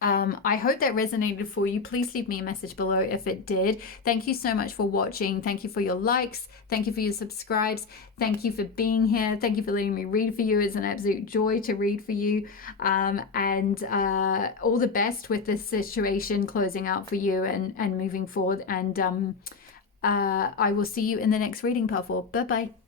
I hope that resonated for you. Please leave me a message below if it did. Thank you so much for watching. Thank you for your likes. Thank you for your subscribes. Thank you for being here. Thank you for letting me read for you. It's an absolute joy to read for you. And all the best with this situation closing out for you and moving forward. And I will see you in the next reading, Powerful. Bye-bye.